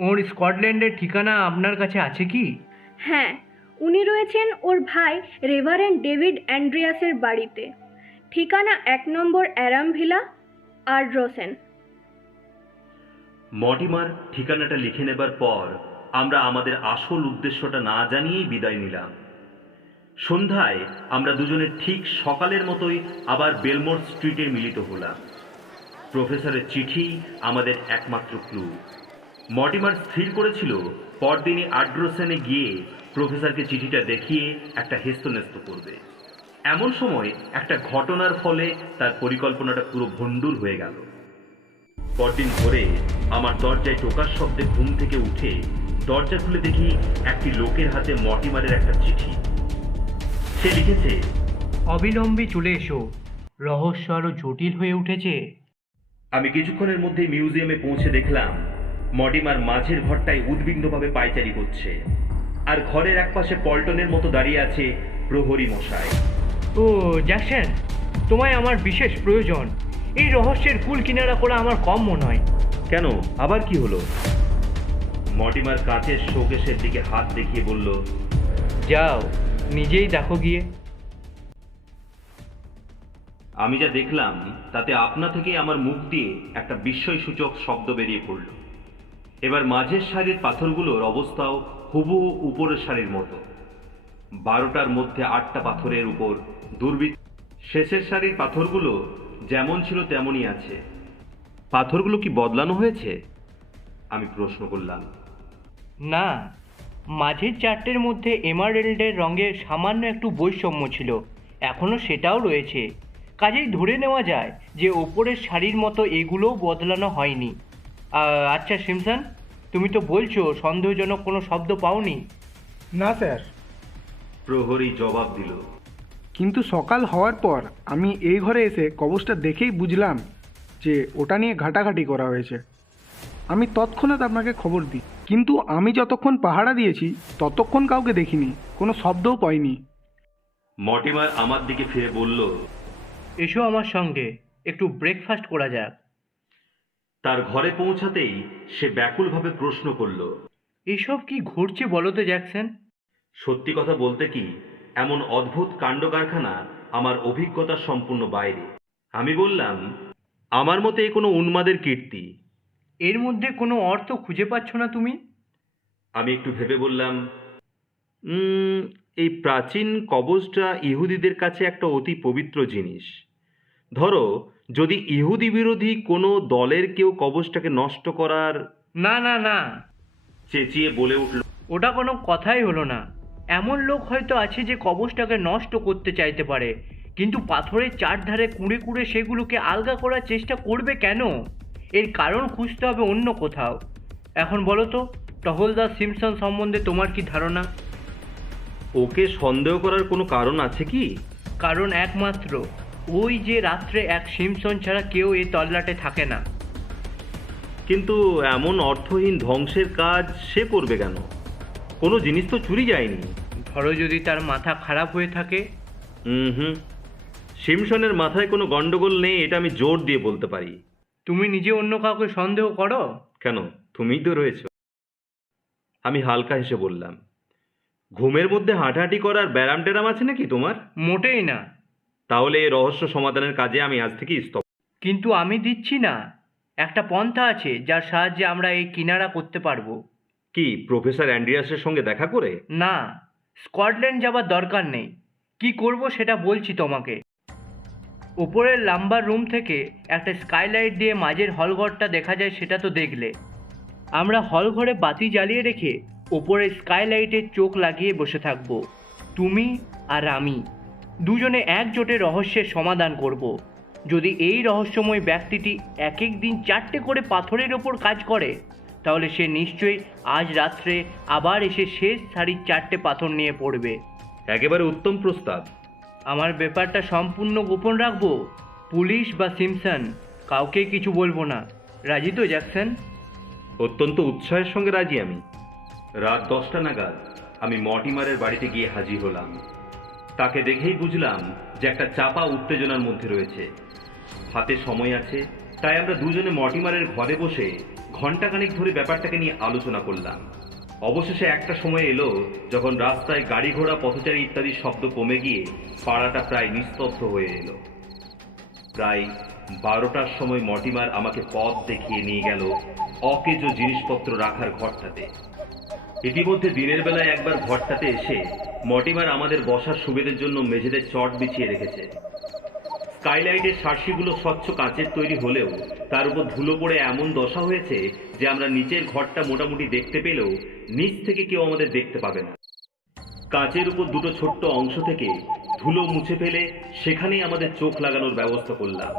ওর স্কটল্যান্ডের ঠিকানা আপনার কাছে আছে কি? হ্যাঁ, উনি রয়েছেন ওর ভাই রেভারেন্ড ডেভিড অ্যান্ড্রিয়াসের বাড়িতে। ঠিকানা 1 নম্বর অ্যারাম ভিলা, আর্ড্রোসেন। মর্টিমার ঠিকানাটা লিখে নেবার পর আমরা আমাদের আসল উদ্দেশ্যটা না জানিয়েই বিদায় নিলাম। সন্ধ্যায় আমরা দুজনে ঠিক সকালের মতোই আবার বেলমোর স্ট্রিটে মিলিত হলাম। প্রফেসরের চিঠি আমাদের একমাত্র ক্লু। মর্টিমার স্থির করেছিল পরদিনই আর্ড্রোসেনে গিয়ে প্রফেসরকে চিঠিটা দেখিয়ে একটা হেস্তনেস্ত করবে। এমন সময় একটা ঘটনার ফলে তার পরিকল্পনাটা পুরো ভণ্ডুর হয়ে গেল। পরদিন ভোরে আমার দরজায় টোকার শব্দে ঘুম থেকে উঠে দরজা খুলে দেখি একটি লোকের হাতে মর্টিমারের একটা চিঠি। সে লিখেছে, অবিলম্বে চলে এসো, রহস্য আরো জটিল হয়ে উঠেছে। আমি কিছুক্ষণের মধ্যে মিউজিয়ামে পৌঁছে দেখলাম মর্টিমার মাঝের ঘরটায় উদ্বিগ্নভাবে পায়চারি করছে, আর ঘরের একপাশে পল্টনের মতো দাঁড়িয়ে আছে প্রহরী মশাই। ও জ্যাকসন, তোমায় আমার বিশেষ প্রয়োজন। এই রহস্যের কুল কিনারা করা আমার কম মনে হয়। কেন, আবার কি হলো? মর্টিমার কাচের শোকেসের দিকে হাত দেখিয়ে বলল, যাও নিজেই দেখো গিয়ে। আমি যা দেখলাম তাতে আপনা থেকে আমার মুখ দিয়ে একটা বিস্ময়সূচক শব্দ বেরিয়ে পড়ল। এবার মাঝের সারির পাথরগুলোর অবস্থাও হুবহু উপরের সারির মতো। 12টার মধ্যে 8টা পাথরের উপর দুর্বৃত্ত। শেষের সারির পাথরগুলো যেমন ছিল তেমনই আছে। পাথরগুলো কি বদলানো হয়েছে? আমি প্রশ্ন করলাম। না, মাঝের 4টের মধ্যে এমারেল্ডের রঙে সামান্য একটু বৈষম্য ছিল, এখনও সেটাও রয়েছে। কাজেই ধরে নেওয়া যায় যে ওপরের শাড়ির মতো এগুলোও বদলানো হয়নি। আচ্ছা সিমসন, তুমি তো বলছো সন্দেহজনক কোনো শব্দ পাওনি? না স্যার, প্রহরী জবাব দিল। কিন্তু সকাল হওয়ার পর আমি এই ঘরে এসে কবজটা দেখেই বুঝলাম যে ওটা নিয়ে ঘাটাঘাটি করা হয়েছে। আমি তৎক্ষণাৎ আপনাকে খবর দিই, কিন্তু আমি যতক্ষণ পাহারা দিয়েছি ততক্ষণ কাউকে দেখিনি, কোনো শব্দও পাইনি। মর্টিমার আমার দিকে ফিরে বলল, এসো আমার সঙ্গে, একটু ব্রেকফাস্ট করা যাক। তার ঘরে পৌঁছাতেই সে ব্যাকুলভাবে প্রশ্ন করল, এসব কি ঘটছে বলো তো জ্যাকসন? সত্যি কথা বলতে কি, এমন অদ্ভুত কাণ্ড কারখানা আমার অভিজ্ঞতার সম্পূর্ণ বাইরে। আমি বললাম, আমার মতে এ কোনো উন্মাদের কীর্তি। এর মধ্যে কোনো অর্থ খুঁজে পাচ্ছ না তুমি? আমি একটু ভেবে বললাম, এই প্রাচীন কবচটা ইহুদিদের কাছে একটা অতি পবিত্র জিনিস। ধরো, যদি ইহুদি বিরোধী কোনো দলের কেউ কবচটাকে নষ্ট করার... না না না, চেঁচিয়ে বলে উঠল, ওটা কোনো কথাই হলো না। এমন লোক হয়তো আছে যে কবচটাকে নষ্ট করতে চাইতে পারে, কিন্তু পাথরের চারধারে কুঁড়ে কুঁড়ে সেগুলোকে আলগা করার চেষ্টা করবে কেন? এর কারণ খুঁজতে হবে অন্য কোথাও। এখন বলো তো, টহলদার সিম্পসন সম্বন্ধে তোমার কি ধারণা? ওকে সন্দেহ করার কোনো কারণ আছে কি? কারণ একমাত্র ওই যে রাত্রে এক সিম্পসন ছাড়া কেউ এই তল্লাটে থাকে না। কিন্তু এমন অর্থহীন ধ্বংসের কাজ সে করবে কেন? কোনো জিনিস তো চুরি যায়নি। ধরো যদি তার মাথা খারাপ হয়ে থাকে? হুম, সিমসনের মাথায় কোনো গন্ডগোল নেই, এটা আমি জোর দিয়ে বলতে পারি। তুমি নিজে অন্য কাউকে সন্দেহ করো? কেন, তুমিই তো রয়েছো। আমি হালকা হেসে বললাম, ঘুমের মধ্যে হাঁটাহাঁটি করার ব্যারাম টেরাম আছে নাকি তোমার? মোটেই না। তাহলে এই রহস্য সমাধানের কাজে আমি আজ থেকেই স্তব্ধ। কিন্তু আমি দিচ্ছি না। একটা পন্থা আছে যার সাহায্যে আমরা এই কিনারা করতে পারবো। কি, প্রফেসর অ্যান্ড্রিয়াসের সঙ্গে দেখা করে? না, স্কটল্যান্ড যাবার দরকার নেই। কি করব সেটা বলছি তোমাকে। ওপরের লাম্বার রুম থেকে একটা স্কাইলাইট দিয়ে মাঝের হলঘরটা দেখা যায়, সেটা তো দেখলে। আমরা হলঘরে বাতি জ্বালিয়ে রেখে ওপরে স্কাইলাইটের চোখ লাগিয়ে বসে থাকবো। তুমি আর আমি দুজনে একজোটে রহস্যের সমাধান করব। যদি এই রহস্যময় ব্যক্তিটি এক এক দিন 4টে করে পাথরের ওপর কাজ করে, তাহলে সে নিশ্চয়ই আজ রাত্রে আবার এসে শেষ সারির 4টে পাথর নিয়ে পড়বে। একেবারে উত্তম প্রস্তাব। আমার ব্যাপারটা সম্পূর্ণ গোপন রাখবো। পুলিশ বা সিমসন কাউকে কিছু বলবো না। রাজি তো জ্যাকসন? অত্যন্ত উৎসাহের সঙ্গে রাজি আমি। রাত 10টা নাগাদ আমি মর্টিমারের বাড়িতে গিয়ে হাজির হলাম। তাকে দেখেই বুঝলাম যে একটা চাপা উত্তেজনার মধ্যে রয়েছে। হাতে সময় আছে, তাই আমরা দুজনে মর্টিমারের ঘরে বসে ঘণ্টাখানেক ধরে ব্যাপারটাকে নিয়ে আলোচনা করলাম। অবশেষে একটা সময় এলো যখন রাস্তায় গাড়ি ঘোড়া, পথচারী ইত্যাদি শব্দ কমে গিয়ে পাড়াটা প্রায় নিস্তব্ধ হয়ে এলো। প্রায় 12টার সময় মর্টিমার আমাকে পথ দেখিয়ে নিয়ে গেল অকেজো জিনিসপত্র রাখার ঘরটাতে। ইতিমধ্যে দিনের বেলায় একবার ঘরটাতে এসে মর্টিমার আমাদের বসার সুবিধের জন্য মেঝেতে চট বিছিয়ে রেখেছে। স্কাইলাইটের সার্সিগুলো স্বচ্ছ কাঁচের তৈরি হলেও তার উপর ধুলো পড়ে এমন দশা হয়েছে যে আমরা নিচের ঘরটা মোটামুটি দেখতে পেলেও নিচ থেকে কেউ আমাদের দেখতে পাবে না। কাঁচের উপর দুটো ছোট্ট অংশ থেকে ধুলো মুছে ফেলে সেখানেই আমাদের চোখ লাগানোর ব্যবস্থা করলাম।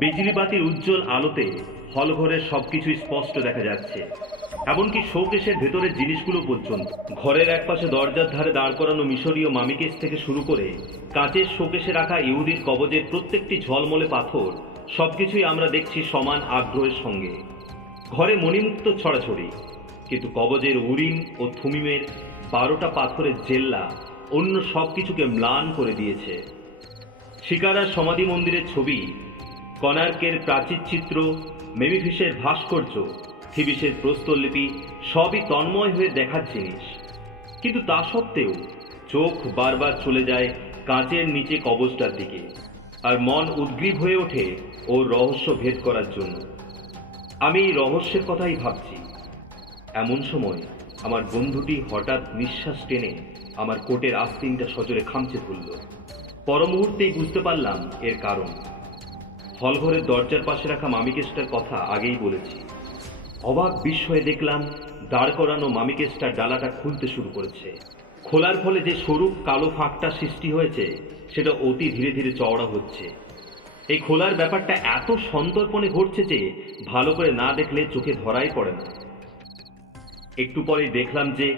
বিজলি বাতির উজ্জ্বল আলোতে হলঘরের সবকিছুই স্পষ্ট দেখা যাচ্ছে, এমনকি শোকেশের ভেতরের জিনিসগুলো পর্যন্ত। ঘরের একপাশে দরজার ধারে দাঁড় করানো মিশরীয় মামিকেস থেকে শুরু করে কাঁচের শোকেশে রাখা ইহুদির কবজের প্রত্যেকটি ঝলমলে পাথর, সবকিছুই আমরা দেখছি সমান আগ্রহের সঙ্গে। ঘরে মণিমুক্ত ছড়াছড়ি, কিন্তু কবজের উরিম ও থুমিমের 12টা পাথরের জেল্লা অন্য সবকিছুকে ম্লান করে দিয়েছে। শিকারার সমাধি মন্দিরের ছবি, কনার্কের প্রাচীর চিত্র, মেমিফিসের ভাস্কর্য, থিবিসের প্রস্তরলিপি সবই তন্ময় হয়ে দেখার জিনিস। কিন্তু তা সত্ত্বেও চোখ বারবার চলে যায় কাঁচের নিচে কবজটার দিকে, আর মন উদ্গ্রীব হয়ে ওঠে ওর রহস্য ভেদ করার জন্য। আমি এই রহস্যের কথাই ভাবছি। এমন সময় আমার বন্ধুটি হঠাৎ নিঃশ্বাস টেনে আমার কোটের আস্তিনটা সজোরে খামচে ধরল। পর মুহূর্তেই বুঝতে পারলাম এর কারণ। হলঘরের দরজার পাশে রাখা মামিকেসটার কথা আগেই বলেছি। অবাক বিস্ময়ে দেখলাম দাঁড় করানো মামিকেসটার ডালাটা খুলতে শুরু করেছে। খোলার ফলে যে সরু কালো ফাঁকটা সৃষ্টি হয়েছে সেটা অতি ধীরে ধীরে চওড়া হচ্ছে। এই খোলার ব্যাপারটা এত সন্তর্পণে ঘটছে যে ভালো করে না দেখলে চোখে ধরাই পড়ে না। একটু পরে দেখলাম যে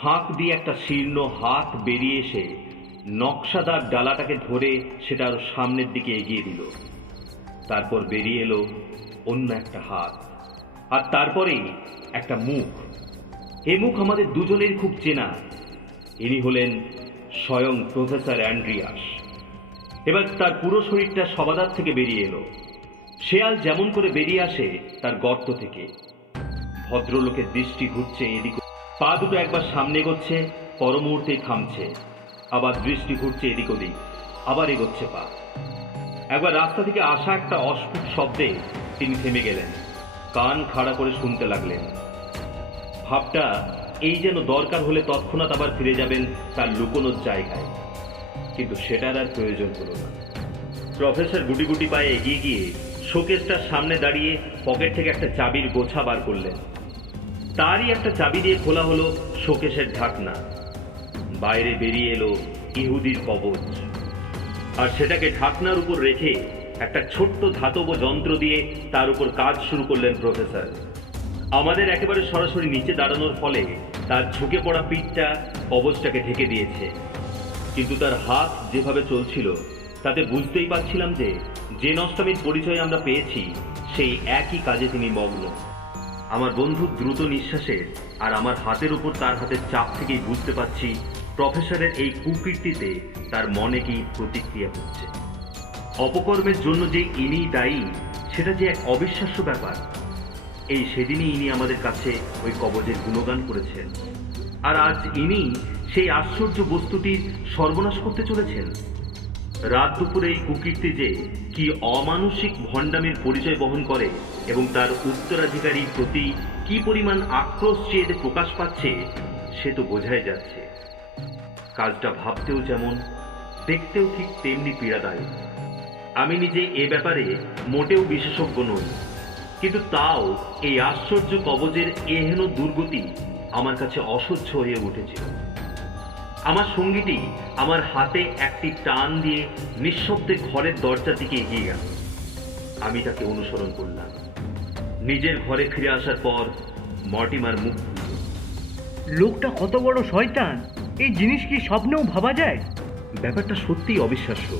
ফাঁক দিয়ে একটা শীর্ণ হাত বেরিয়ে এসে নকশাদার ডালাটাকে ধরে সেটা আরো সামনের দিকে এগিয়ে দিল। তারপর বেরিয়ে এলো অন্য একটা হাত, আর তারপরেই একটা মুখ। এই মুখ আমাদের দুজনের খুব চেনা। ইনি হলেন স্বয়ং প্রফেসর অ্যান্ড্রিয়াস। এবার তার পুরো শরীরটা সবাদার থেকে বেরিয়ে এলো। শেয়াল যেমন করে বেরিয়ে আসে তার গর্ত থেকে। ভদ্রলোকের দৃষ্টি ঘুরছে এদিক, পা দুটো একবার সামনে এগোচ্ছে, পর মুহূর্তেই থামছে, আবার দৃষ্টি ঘুরছে এদিক ওদিক, আবার এগোচ্ছে পা। একবার রাস্তা থেকে আসা একটা অস্ফুট শব্দে তিনি থেমে গেলেন। কান খাড়া করে শুনতে লাগলেন। ভাবটা এই যেন দরকার হলে তৎক্ষণাৎ আবার ফিরে যাবেন তার লুকোনোর জায়গায়, কিন্তু সেটার আর প্রয়োজন হলো না। প্রফেসর গুটি গুটি পায়ে এগিয়ে গিয়ে শোকেসটার সামনে দাঁড়িয়ে পকেট থেকে একটা চাবির গোছা বার করলেন। তারই একটা চাবি দিয়ে খোলা হলো শোকেসের ঢাকনা। বাইরে বেরিয়ে এলো ইহুদির কবজ, আর সেটাকে ঢাকনার উপর রেখে একটা ছোট্ট ধাতব যন্ত্র দিয়ে তার উপর কাজ শুরু করলেন প্রফেসর। আমাদের একেবারে সরাসরি নিচে দাঁড়ানোর ফলে তার ঝুঁকে পড়া পিঠটা কবজটাকে ঢেকে দিয়েছে, কিন্তু তার হাত যেভাবে চলছিল তাতে বুঝতেই পারছিলাম যে যে নষ্টামির পরিচয় আমরা পেয়েছি সেই একই কাজে তিনি মগ্ন। আমার বন্ধু দ্রুত নিঃশ্বাসের আর আমার হাতের উপর তার হাতের চাপ থেকেই বুঝতে পারছি প্রফেসরের এই কুকীর্তিতে তার মনে কি প্রতিক্রিয়া হচ্ছে। অপকর্মের জন্য যে ইনি দায়ী সেটা যে এক অবিশ্বাস্য ব্যাপার। এই সেদিনই ইনি আমাদের কাছে ওই কবজের গুণগান করেছেন, আর আজ ইনি সেই আশ্চর্য বস্তুটির সর্বনাশ করতে চলেছেন। রাত দুপুরে এই কুকীর্তি যে কি অমানসিক ভণ্ডামির পরিচয় বহন করে এবং তার উত্তরাধিকারীর প্রতি কি পরিমাণ আক্রোশ চেয়ে প্রকাশ পাচ্ছে সে তো বোঝাই যাচ্ছে। কাজটা ভাবতেও যেমন, দেখতেও ঠিক তেমনি পীড়াদায়ক। আমি নিজে এ ব্যাপারে মোটেও বিশেষজ্ঞ নই, কিন্তু তাও এই আশ্চর্য কবজের এহেন দুর্গতি আমার কাছে অসহ্য হয়ে উঠেছিল। আমার সঙ্গীটি আমার হাতে একটি টান দিয়ে নিঃশব্দে ঘরের দরজার দিকে এগিয়ে গেল। আমি তাকে অনুসরণ করলাম। নিজের ঘরে ফিরে আসার পর মর্টিমার মুখ খুলল। লোকটা কত বড় শয়তান! এই জিনিস কি স্বপ্নেও ভাবা যায়? ব্যাপারটা সত্যিই অবিশ্বাস্য।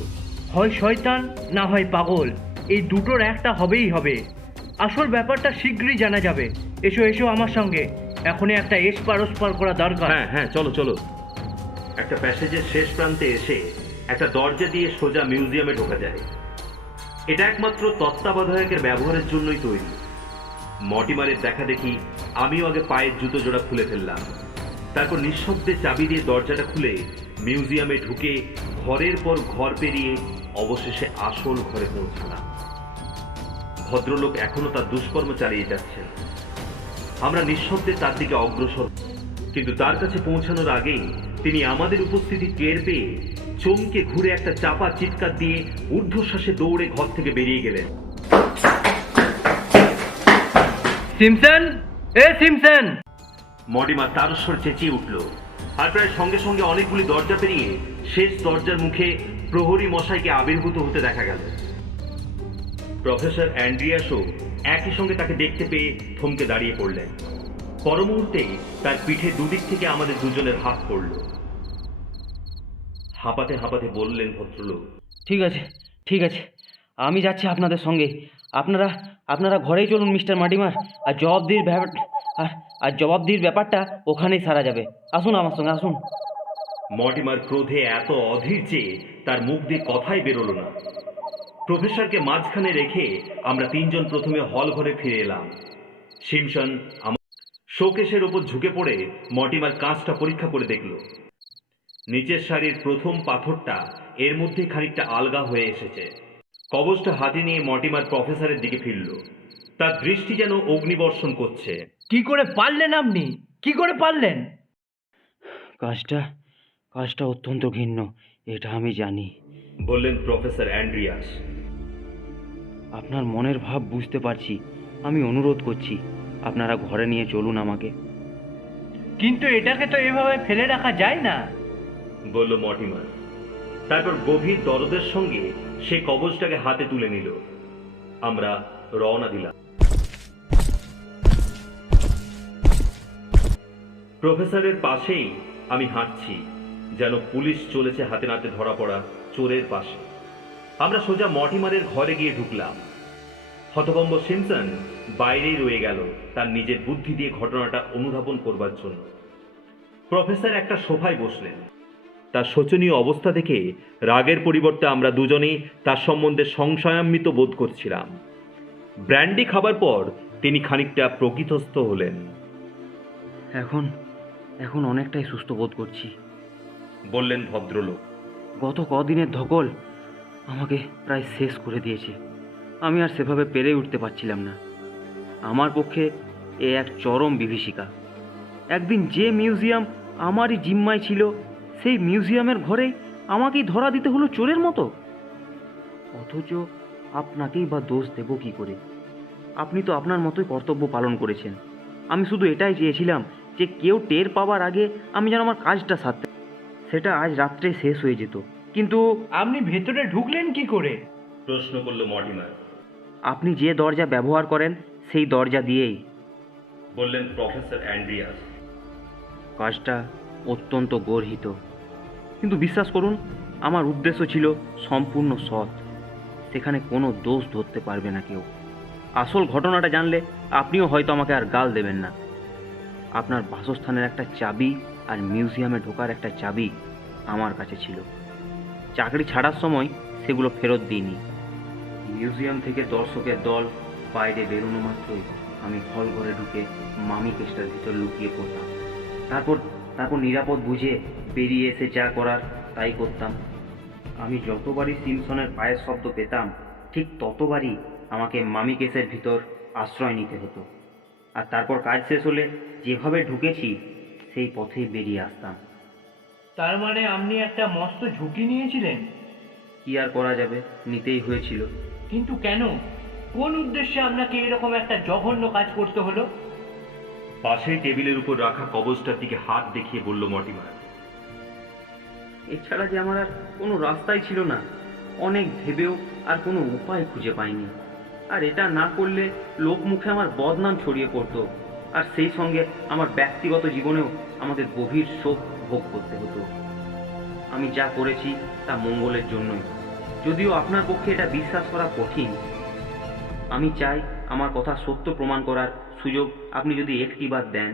হয় শয়তান না হয় পাগল, এই দুটোর একটা হবেই হবে। আসল ব্যাপারটা শীঘ্রই জানা যাবে। এসো এসো আমার সঙ্গে, এখনই একটা এসপার ওসপার করা দরকার। হ্যাঁ হ্যাঁ, চলো চলো। একটা প্যাসেজের শেষ প্রান্তে এসে একটা দরজা দিয়ে সোজা মিউজিয়ামে ঢোকা যায়। এটা একমাত্র তত্ত্বাবধায়কের ব্যবহারের জন্যই তৈরি। মর্টিমারের দেখা দেখি আমিও আগে পায়ের জুতো জোড়া খুলে ফেললাম। তারপর নিঃশব্দে চাবি দিয়ে দরজাটা খুলে মিউজিয়ামে ঢুকে ঘরের পর ঘর পেরিয়ে অবশেষে আসল ঘরে পৌঁছালাম। ভদ্রলোক এখনো তার দুষ্কর্ম চালিয়ে যাচ্ছেন। আমরা নিঃশব্দে তার দিকে অগ্রসর, কিন্তু তার কাছে পৌঁছানোর আগেই তিনি আমাদের উপস্থিতি টের পেয়ে চমকে ঘুরে একটা চাপা চিৎকার দিয়ে ঊর্ধ্বশ্বাসে দৌড়ে ঘর থেকে বেরিয়ে গেলেন। সিমসন, এ সিমসন! মর্টিমার তারস্বর চেঁচিয়ে উঠল, আর প্রায় সঙ্গে সঙ্গে অনেকগুলি দরজা পেরিয়ে শেষ দরজার মুখে প্রহরী মশাইকে আবির্ভূত হতে দেখা গেল। প্রফেসর অ্যান্ড্রিয়াসও একই সঙ্গে তাকে দেখতে পেয়ে থমকে দাঁড়িয়ে পড়লেন। পর মুহূর্তেই তার পিঠে দুদিক থেকে আমাদের দুজনের হাত পড়ল। হাঁপাতে হাঁপাতে বললেন ভদ্রলোক, ঠিক আছে ঠিক আছে, আমি যাচ্ছি আপনাদের সঙ্গে। আপনারা আপনারা ঘরেই চলুন মিস্টার মার্টিমার, আর জবাবদিহির ব্যাপারটা ওখানেই সারা যাবে। আসুন আমার সঙ্গে আসুন। মর্টিমার ক্রোধে এত অধীর যে তার মুখ দিয়ে কথাই বেরোলো না। প্রফেসরকে মাঝখানে রেখে আমরা তিনজন প্রথমে হল ঘরে ফিরে এলাম। সিমসন আমার শোকেসের ওপর ঝুঁকে পড়ে মর্টিমার কাঁচটা পরীক্ষা করে দেখল। নিচের সারির প্রথম পাথরটা এর মধ্যে খানিকটা আলগা হয়ে এসেছে। কবজটা হাতে নিয়ে মর্টিমার প্রফেসরের দিকে ফিরল। তার দৃষ্টি যেন অগ্নিবর্ষণ করছে। কি করে পারলেন আপনি? কি করে পারলেন? কাজটা অত্যন্ত ঘৃণ্য, এটা আমি জানি, বললেন প্রফেসর অ্যান্ড্রিয়াস। আপনার মনের ভাব বুঝতে পারছি। আমি অনুরোধ করছি, আপনারা ঘরে নিয়ে চলুন আমাকে। কিন্তু এটাকে তো এভাবে ফেলে রাখা যায় না, বলল মর্টিমার। তারপর গভীর দরদের সঙ্গে সে কবজটাকে হাতে তুলে নিল। আমরা রওনা দিলাম। প্রফেসরের পাশেই আমি হাঁটছি, যেন পুলিশ চলেছে হাতে নাতে ধরা পড়া চোরের পাশে। আমরা সোজা মর্টিমারের ঘরে গিয়ে ঢুকলাম। হতভম্ব সিমসন বাইরেই রয়ে গেল তার নিজের বুদ্ধি দিয়ে ঘটনাটা অনুধাবন করবার জন্য। প্রফেসর একটা সোফায় বসলেন। তার শোচনীয় অবস্থা দেখে রাগের পরিবর্তে আমরা দুজনেই তার সম্বন্ধে সংশয়ান্বিত বোধ করছিলাম। ব্র্যান্ডি খাবার পর তিনি খানিকটা প্রকৃতস্থ হলেন। এখন অনেকটাই সুস্থ বোধ করছি, বললেন ভদ্রলোক। গত কদিনের ধকল আমাকে প্রায় শেষ করে দিয়েছে। আমি আর সেভাবে পেরে উঠতে পারছিলাম না। আমার পক্ষে এ এক চরম বিভীষিকা। একদিন যে মিউজিয়াম আমারই জিম্মায় ছিল, সেই মিউজিয়ামের ঘরেই আমাকেই ধরা দিতে হলো চোরের মতো। অথচ আপনাকেই বা দোষ দেব কি করে? আপনি তো আপনার মতোই কর্তব্য পালন করেছেন। আমি শুধু এটাই চেয়েছিলাম যে কেউ টের পাওয়ার আগে আমি যেন আমার কাজটা সারতে, সেটা আজ রাত্রে শেষ হয়ে যেত। কিন্তু আপনি ভেতরে ঢুকলেন কি করে? প্রশ্ন করল মর্টিমার। আপনি যে দরজা ব্যবহার করেন সেই দরজা দিয়েই। বললেন প্রফেসর অ্যান্ড্রিয়াস। কাজটা অত্যন্ত গর্হিত, কিন্তু বিশ্বাস করুন আমার উদ্দেশ্য ছিল সম্পূর্ণ সৎ। সেখানে কোনো দোষ ধরতে পারবে না কেউ। আসল ঘটনাটা জানলে আপনিও হয়তো আমাকে আর গাল দেবেন না। আপনার বাসস্থানের একটা চাবি আর মিউজিয়ামে ঢোকার একটা চাবি আমার কাছে ছিল। চাকরি ছাড়ার সময় সেগুলো ফেরত দিইনি। মিউজিয়াম থেকে দর্শকের দল বাইরে বেরোনো মাত্রই আমি হল ঘরে ঢুকে মামি কেসটার ভিতর লুকিয়ে পড়তাম। তারপর নিরাপদ বুঝে বেরিয়ে এসে যা করার তাই করতাম। আমি যতবারই সিমসনের পায়ের শব্দ পেতাম, ঠিক ততবারই আমাকে মামি কেসের ভিতর আশ্রয় নিতে হতো। আর তারপর কাজ শেষ হলে যেভাবে ঢুকেছি সেই পথেই বেরিয়ে আসতাম। তার মানে আপনি একটা মস্ত ঝুঁকি নিয়েছিলেন? কি আর করা যাবে, নিতেই হয়েছিল। কিন্তু কেন? কোন উদ্দেশ্যে আপনাকে এরকম একটা জঘন্য কাজ করতে হলো? পাশেই টেবিলের উপর রাখা কবজটার দিকে হাত দেখিয়ে বলল মর্টিমার। এছাড়া যে আমার আর কোনো রাস্তাই ছিল না। অনেক ভেবেও আর কোনো উপায় খুঁজে পাইনি। আর এটা না করলে লোক মুখে আমার বদনাম ছড়িয়ে পড়তো, আর সেই সঙ্গে আমার ব্যক্তিগত জীবনেও আমাকে গভীর শোক ভোগ করতে হতো। আমি যা করেছি তা মঙ্গলের জন্যই, যদিও আপনার পক্ষে এটা বিশ্বাস করা কঠিন। আমি চাই আমার কথা সত্য প্রমাণ করার সুযোগ আপনি যদি একটিবার দেন।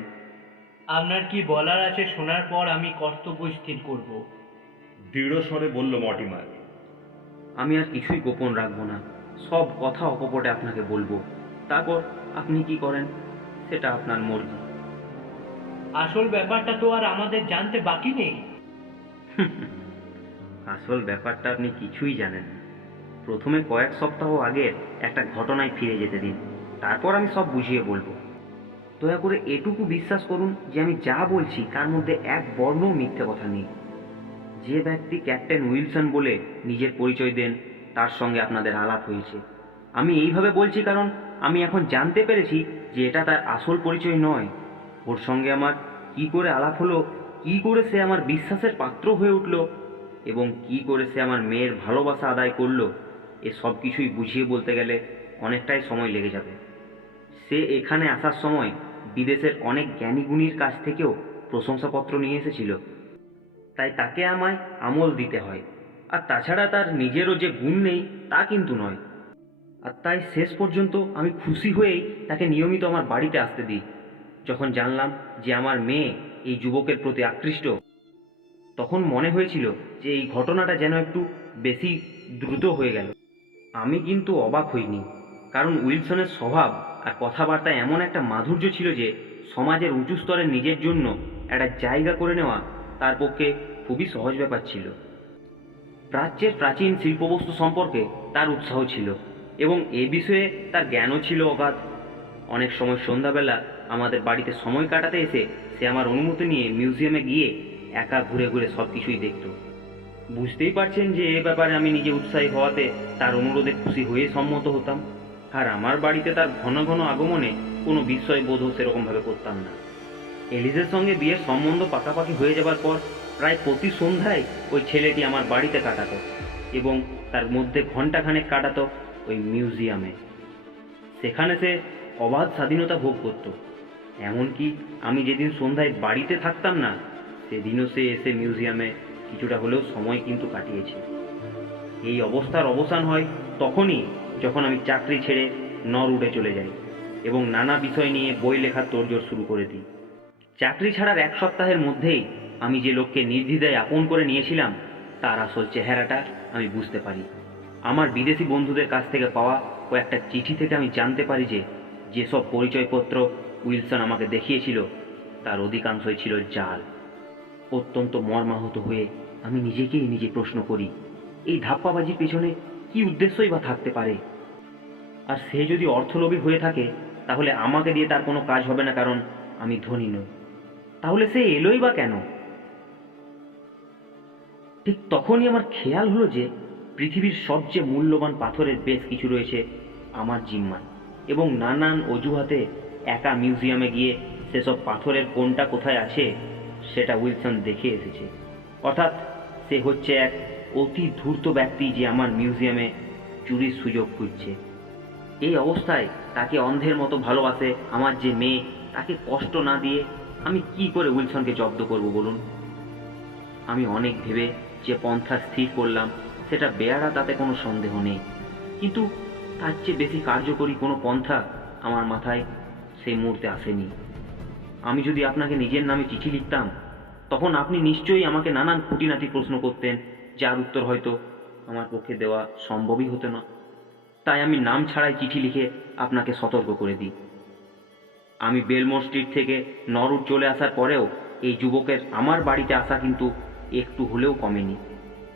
আপনার কি বলার আছে শোনার পর আমি কর্তব্য স্থির করব। দৃঢ় স্বরে বলল মর্টিমার। আমি আর কিছুই গোপন রাখবো না, সব কথা অকপটে আপনাকে বলবো। তারপর আপনি কি করেন সেটা আপনার মর্জি। আসল ব্যাপারটা তো আর আমাদের জানতে বাকি নেই। আসল ব্যাপারটা আপনি কিছুই জানেন না। প্রথমে কয়েক সপ্তাহ আগের একটা ঘটনায় ফিরে যেতে দিন, তারপর আমি সব বুঝিয়ে বলবো। দয়া করে এটুকু বিশ্বাস করুন যে আমি যা বলছি তার মধ্যে এক বর্ণও মিথ্যে কথা নেই। যে ব্যক্তি ক্যাপ্টেন উইলসন বলে নিজের পরিচয় দেন, তার সঙ্গে আপনাদের আলাপ হয়েছে। আমি এইভাবে বলছি কারণ আমি এখন জানতে পেরেছি যে এটা তার আসল পরিচয় নয়। ওর সঙ্গে আমার কি করে আলাপ হলো, কি করে সে আমার বিশ্বাসের পাত্র হয়ে উঠল, এবং কি করে সে আমার মেয়ের ভালোবাসা আদায় করলো, এ সব কিছুই বুঝিয়ে বলতে গেলে অনেকটাই সময় লেগে যাবে। সে এখানে আসার সময় বিদেশের অনেক জ্ঞানীগুণীর কাছ থেকেও প্রশংসাপত্র নিয়ে এসেছিল, তাই তাকে আমায় আমল দিতে হয়। আর তাছাড়া তার নিজেরও যে গুণ নেই তা কিন্তু নয়। আর তাই শেষ পর্যন্ত আমি খুশি হয়েই তাকে নিয়মিত আমার বাড়িতে আসতে দিই। যখন জানলাম যে আমার মেয়ে এই যুবকের প্রতি আকৃষ্ট, তখন মনে হয়েছিল যে এই ঘটনাটা যেন একটু বেশি দ্রুত হয়ে গেল। আমি কিন্তু অবাক হইনি, কারণ উইলসনের স্বভাব আর কথাবার্তায় এমন একটা মাধুর্য ছিল যে সমাজের উঁচু স্তরে নিজের জন্য একটা জায়গা করে নেওয়া তার পক্ষে খুবই সহজ ব্যাপার ছিল। প্রাচ্যের প্রাচীন শিল্পবস্তু সম্পর্কে তার উৎসাহ ছিল এবং এ বিষয়ে তার জ্ঞানও ছিল অগাধ। অনেক সময় সন্ধ্যাবেলা আমাদের বাড়িতে সময় কাটাতে এসে সে আমার অনুমতি নিয়ে মিউজিয়ামে গিয়ে একা ঘুরে ঘুরে সব কিছুই দেখত। বুঝতেই পারছেন যে এ ব্যাপারে আমি নিজে উৎসাহী হওয়াতে তার অনুরোধে খুশি হয়ে সম্মত হতাম। আর আমার বাড়িতে তার ঘন ঘন আগমনে কোনো বিস্ময় বোধও সেরকমভাবে করতাম না। এলিজের সঙ্গে বিয়ের সম্বন্ধ পাকাপাকি হয়ে যাবার পর প্রায় প্রতি সন্ধ্যায় ওই ছেলেটি আমার বাড়িতে কাটাতো এবং তার মধ্যে ঘণ্টাখানেক কাটাতো ওই মিউজিয়ামে। সেখানে সে অবাধ স্বাধীনতা ভোগ করত। এমনকি আমি যেদিন সন্ধ্যায় বাড়িতে থাকতাম না, সেদিনও সে এসে মিউজিয়ামে কিছুটা হলেও সময় কিন্তু কাটিয়েছে। এই অবস্থার অবসান হয় তখনই যখন আমি চাকরি ছেড়ে নরউডে চলে যাই এবং নানা বিষয় নিয়ে বই লেখার তোড়জোড় শুরু করে দিই। চাকরি ছাড়ার এক সপ্তাহের মধ্যেই আমি যে লোককে নির্দ্বিধায় আপন করে নিয়েছিলাম তার আসল চেহারাটা আমি বুঝতে পারি। আমার বিদেশি বন্ধুদের কাছ থেকে পাওয়া কয়েকটা চিঠি থেকে আমি জানতে পারি যে যেসব পরিচয়পত্র উইলসন আমাকে দেখিয়েছিল তার অধিকাংশই ছিল জাল। অত্যন্ত মর্মাহত হয়ে আমি নিজেকেই নিজে প্রশ্ন করি, এই ধাপ্পাবাজির পেছনে কি উদ্দেশ্যই বা থাকতে পারে? আর সে যদি অর্থলোভী হয়ে থাকে তাহলে আমাকে দিয়ে তার কোনো কাজ হবে না, কারণ আমি ধনী নই। তাহলে সে এলোই বা কেন? ঠিক তখনই আমার খেয়াল হলো যে পৃথিবীর সবচেয়ে মূল্যবান পাথরের বেশ কিছু রয়েছে আমার জিম্মায়, এবং নানান অজুহাতে একা মিউজিয়ামে গিয়ে সেসব পাথরের কোনটা কোথায় আছে সেটা উইলসন দেখে এসেছে। অর্থাৎ সে হচ্ছে এক অতি ধূর্ত ব্যক্তি যে আমার মিউজিয়ামে চুরির সুযোগ খুঁজছে। এই অবস্থায় তাকে অন্ধের মতো ভালোবাসে আমার যে মেয়ে, তাকে কষ্ট না দিয়ে আমি কি করে উইলসনকে জব্দ করব বলুন? আমি অনেক ভেবে যে পন্থা স্থির করলাম সেটা বেয়ারা, তাতে কোনো সন্দেহ নেই, কিন্তু তার চেয়ে বেশি কার্যকরী কোনো পন্থা আমার মাথায় সেই মুহূর্তে আসেনি। আমি যদি আপনাকে নিজের নামে চিঠি লিখতাম, তখন আপনি নিশ্চয়ই আমাকে নানান খুঁটিনাটি প্রশ্ন করতেন, যার উত্তর হয়তো আমার পক্ষে দেওয়া সম্ভবই হতো না। তাই আমি নাম ছাড়াই চিঠি লিখে আপনাকে সতর্ক করে দিই। আমি বেলমোর স্ট্রিট থেকে নরউড চলে আসার পরেও এই যুবকের আমার বাড়িতে আসা কিন্তু একটু হলেও কমেনি।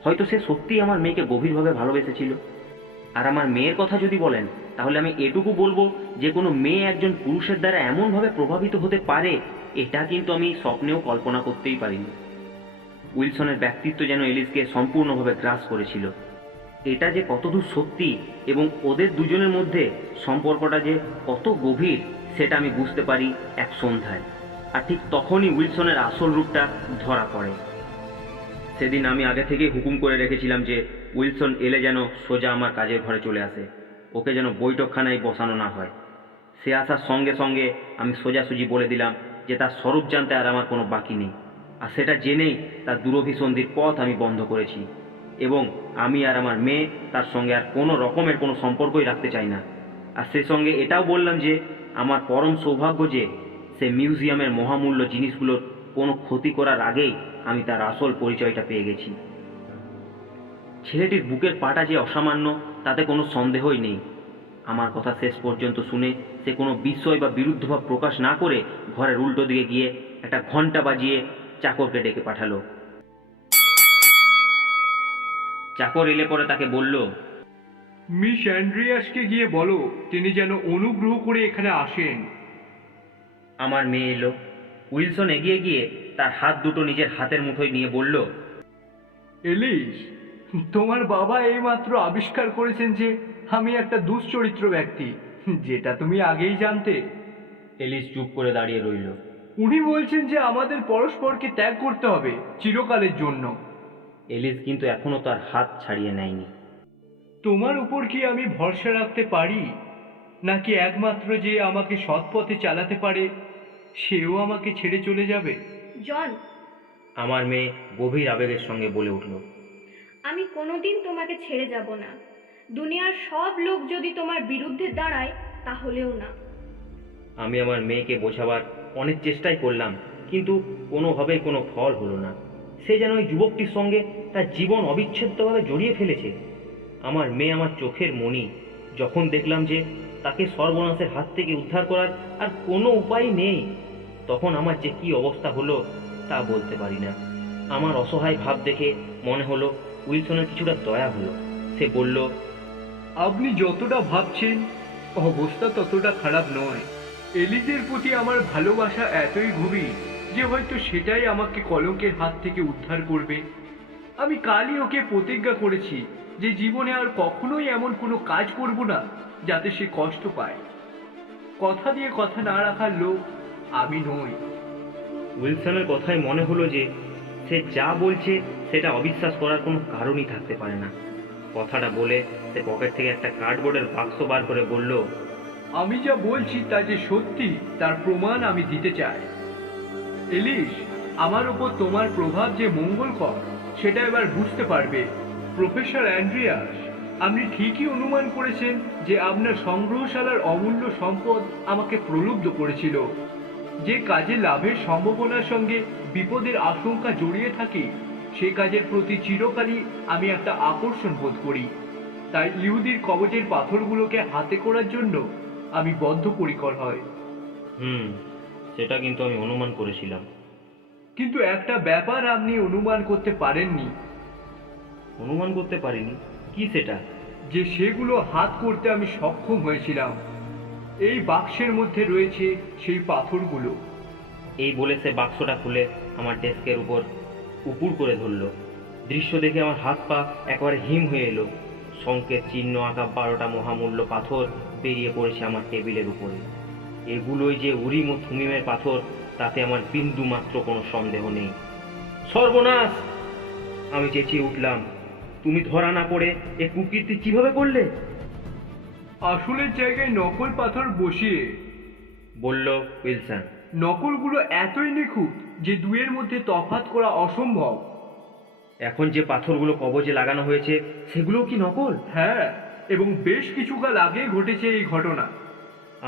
হয়তো সে সত্যিই আমার মেয়েকে গভীরভাবে ভালোবেসেছিল। আর আমার মেয়ের কথা যদি বলেন, তাহলে আমি এটুকু বলবো যে কোনো মেয়ে একজন পুরুষের দ্বারা এমনভাবে প্রভাবিত হতে পারে, এটা কিন্তু আমি স্বপ্নেও কল্পনা করতেই পারিনি। উইলসনের ব্যক্তিত্ব যেন এলিসকে সম্পূর্ণভাবে গ্রাস করেছিল। এটা যে কতদূর সত্যি এবং ওদের দুজনের মধ্যে সম্পর্কটা যে কত গভীর, সেটা আমি বুঝতে পারি এক সন্ধ্যায়। আর ঠিক তখনই উইলসনের আসল রূপটা ধরা পড়ে। সেদিন আমি আগে থেকেই হুকুম করে রেখেছিলাম যে উইলসন এলে যেন সোজা আমার কাজের ঘরে চলে আসে, ওকে যেন বৈঠকখানায় বসানো না হয়। সে আসার সঙ্গে সঙ্গে আমি সোজাসুজি বলে দিলাম যে তার স্বরূপ জানতে আর আমার কোনো বাকি নেই, আর সেটা জেনেই তার দূরভিসন্ধির পথ আমি বন্ধ করেছি, এবং আমি আর আমার মেয়ে তার সঙ্গে আর কোনো রকমের কোনো সম্পর্কই রাখতে চাই না। আর সে সঙ্গে এটাও বললাম যে আমার পরম সৌভাগ্য যে সে মিউজিয়ামের মহামূল্য জিনিসগুলোর কোনো ক্ষতি করার আগেই আমি তার আসল পরিচয়টা পেয়ে গেছি। ছেলেটির বুকের পাটা যে অসামান্য, তাতে কোনো সন্দেহই নেই। আমার কথা শেষ পর্যন্ত শুনে সে কোনো বিস্ময় বা বিরুদ্ধভাব প্রকাশ না করে ঘরের উল্টো দিকে গিয়ে একটা ঘন্টা বাজিয়ে চাকরকে ডেকে পাঠালো। চাকর এলে পরে তাকে বলল, মিস অ্যান্ড্রিয়াসকে গিয়ে বলো তিনি যেন অনুগ্রহ করে এখানে আসেন। আমার মেয়ে এলো। উইলসন এগিয়ে গিয়ে তার হাত দুটো নিজের হাতের মুঠোয় নিয়ে বলল, এলিস, তোমার বাবা এইমাত্র আবিষ্কার করেছেন যে আমি একটা দুশ্চরিত্র ব্যক্তি, যেটা তুমি আগেই জানতে। এলিস চুপ করে দাঁড়িয়ে রইল। উনি বলছেন যে আমাদের পরস্পরকে ত্যাগ করতে হবে চিরকালের জন্য। এলিস কিন্তু এখনো তার হাত ছাড়িয়ে নেয়নি। তোমার উপর কি আমি ভরসা রাখতে পারি, নাকি একমাত্র যে আমাকে সৎ পথে চালাতে পারে সেও আমাকে ছেড়ে চলে যাবে? জন, আমার মেয়ে গভীর আবেগের সঙ্গে বলে উঠল, আমি কোনোদিন তোমাকে ছেড়ে যাব না। দুনিয়ার সব লোক যদি তোমার বিরুদ্ধে দাঁড়ায়, তাহলেও না। আমি আমার মেয়েকে বোঝাবার অনেক চেষ্টাই করলাম, কিন্তু কোনোভাবেই কোনো ফল হলো না। সে যেন ওই যুবকটির সঙ্গে তার জীবন অবিচ্ছেদ্যভাবে জড়িয়ে ফেলেছে। আমার মেয়ে আমার চোখের মণি। যখন দেখলাম যে তাকে সর্বনাশের হাত থেকে উদ্ধার করার আর কোনো উপায় নেই, তখন আমার যে কি অবস্থা হলো তা বলতে পারি না। আমার অসহায় ভাব দেখে মনে হলো উইলসনের কিছুটা দয়া হলো। সে বলল, আপনি যতটা ভাবছেন অবস্থা ততটা খারাপ নয়। এলিজের প্রতি আমার ভালোবাসা এতই গভীর যে হয়তো সেটাই আমাকে কলঙ্কের হাত থেকে উদ্ধার করবে। আমি কালই ওকে প্রতিজ্ঞা করেছি যে জীবনে আর কখনোই এমন কোনো কাজ করব না যাতে সে কষ্ট পায়। কথা দিয়ে কথা না রাখার লোক আমি নই। উইলসনের কথায় মনে হলো যে সে যা বলছে সেটা অবিশ্বাস করার কোনো কারণই থাকতে পারে না। কথাটা বলে সে পকেট থেকে একটা কার্ডবোর্ডের বাক্স বার করে বলল, আমি যা বলছি তা যে সত্যি তার প্রমাণ আমি দিতে চাই। এলিস, আমার ওপর তোমার প্রভাব যে মঙ্গলকর সেটা এবার বুঝতে পারবে। প্রফেসর অ্যান্ড্রিয়াস, আপনি ঠিকই অনুমান করেছেন যে আপনার সংগ্রহশালার অমূল্য সম্পদ আমাকে প্রলুব্ধ করেছিল। যে কাজে লাভের সম্ভাবনার সঙ্গে বিপদের আশঙ্কা জড়িয়ে থাকে, সে কাজের প্রতি চিরকালই আমি একটা আকর্ষণ বোধ করি। তাই ইহুদির কবজের পাথরগুলোকে হাতে করার জন্য আমি বদ্ধপরিকর হয়। সেটা কিন্তু আমি অনুমান করেছিলাম। কিন্তু একটা ব্যাপার আপনি অনুমান করতে পারেননি। অনুমান করতে পারিনি? কি সেটা? যে সেগুলো হাত করতে আমি সক্ষম হয়েছিলাম। এই বাক্সের মধ্যে রয়েছে সেই পাথরগুলো। এই বলে সে বাক্সটা খুলে আমার ডেস্কের উপর উপুর করে ধরল। দৃশ্য দেখে আমার হাত পা একেবারে হিম হয়ে এলো। সংকেত চিহ্ন আঁকা 12টা মহামূল্য পাথর বেরিয়ে পড়েছে আমার টেবিলের উপরে। এগুলোই যে উরিম ও থুমিমের পাথর তাতে আমার বিন্দু মাত্র কোনো সন্দেহ নেই। সর্বনাশ! আমি চেঁচিয়ে উঠলাম, তুমি ধরা না পড়ে এ কুকীর্তি কিভাবে করলে? আসলের জায়গায় নকল পাথর বসিয়ে। বলল উইলসন। নকলগুলো এতই নিখুঁত যে দুয়ের মধ্যে তফাৎ করা অসম্ভব। এখন যে পাথরগুলো কবজে লাগানো হয়েছে সেগুলোও কি নকল? হ্যাঁ, এবং বেশ কিছুকাল আগে ঘটেছে এই ঘটনা।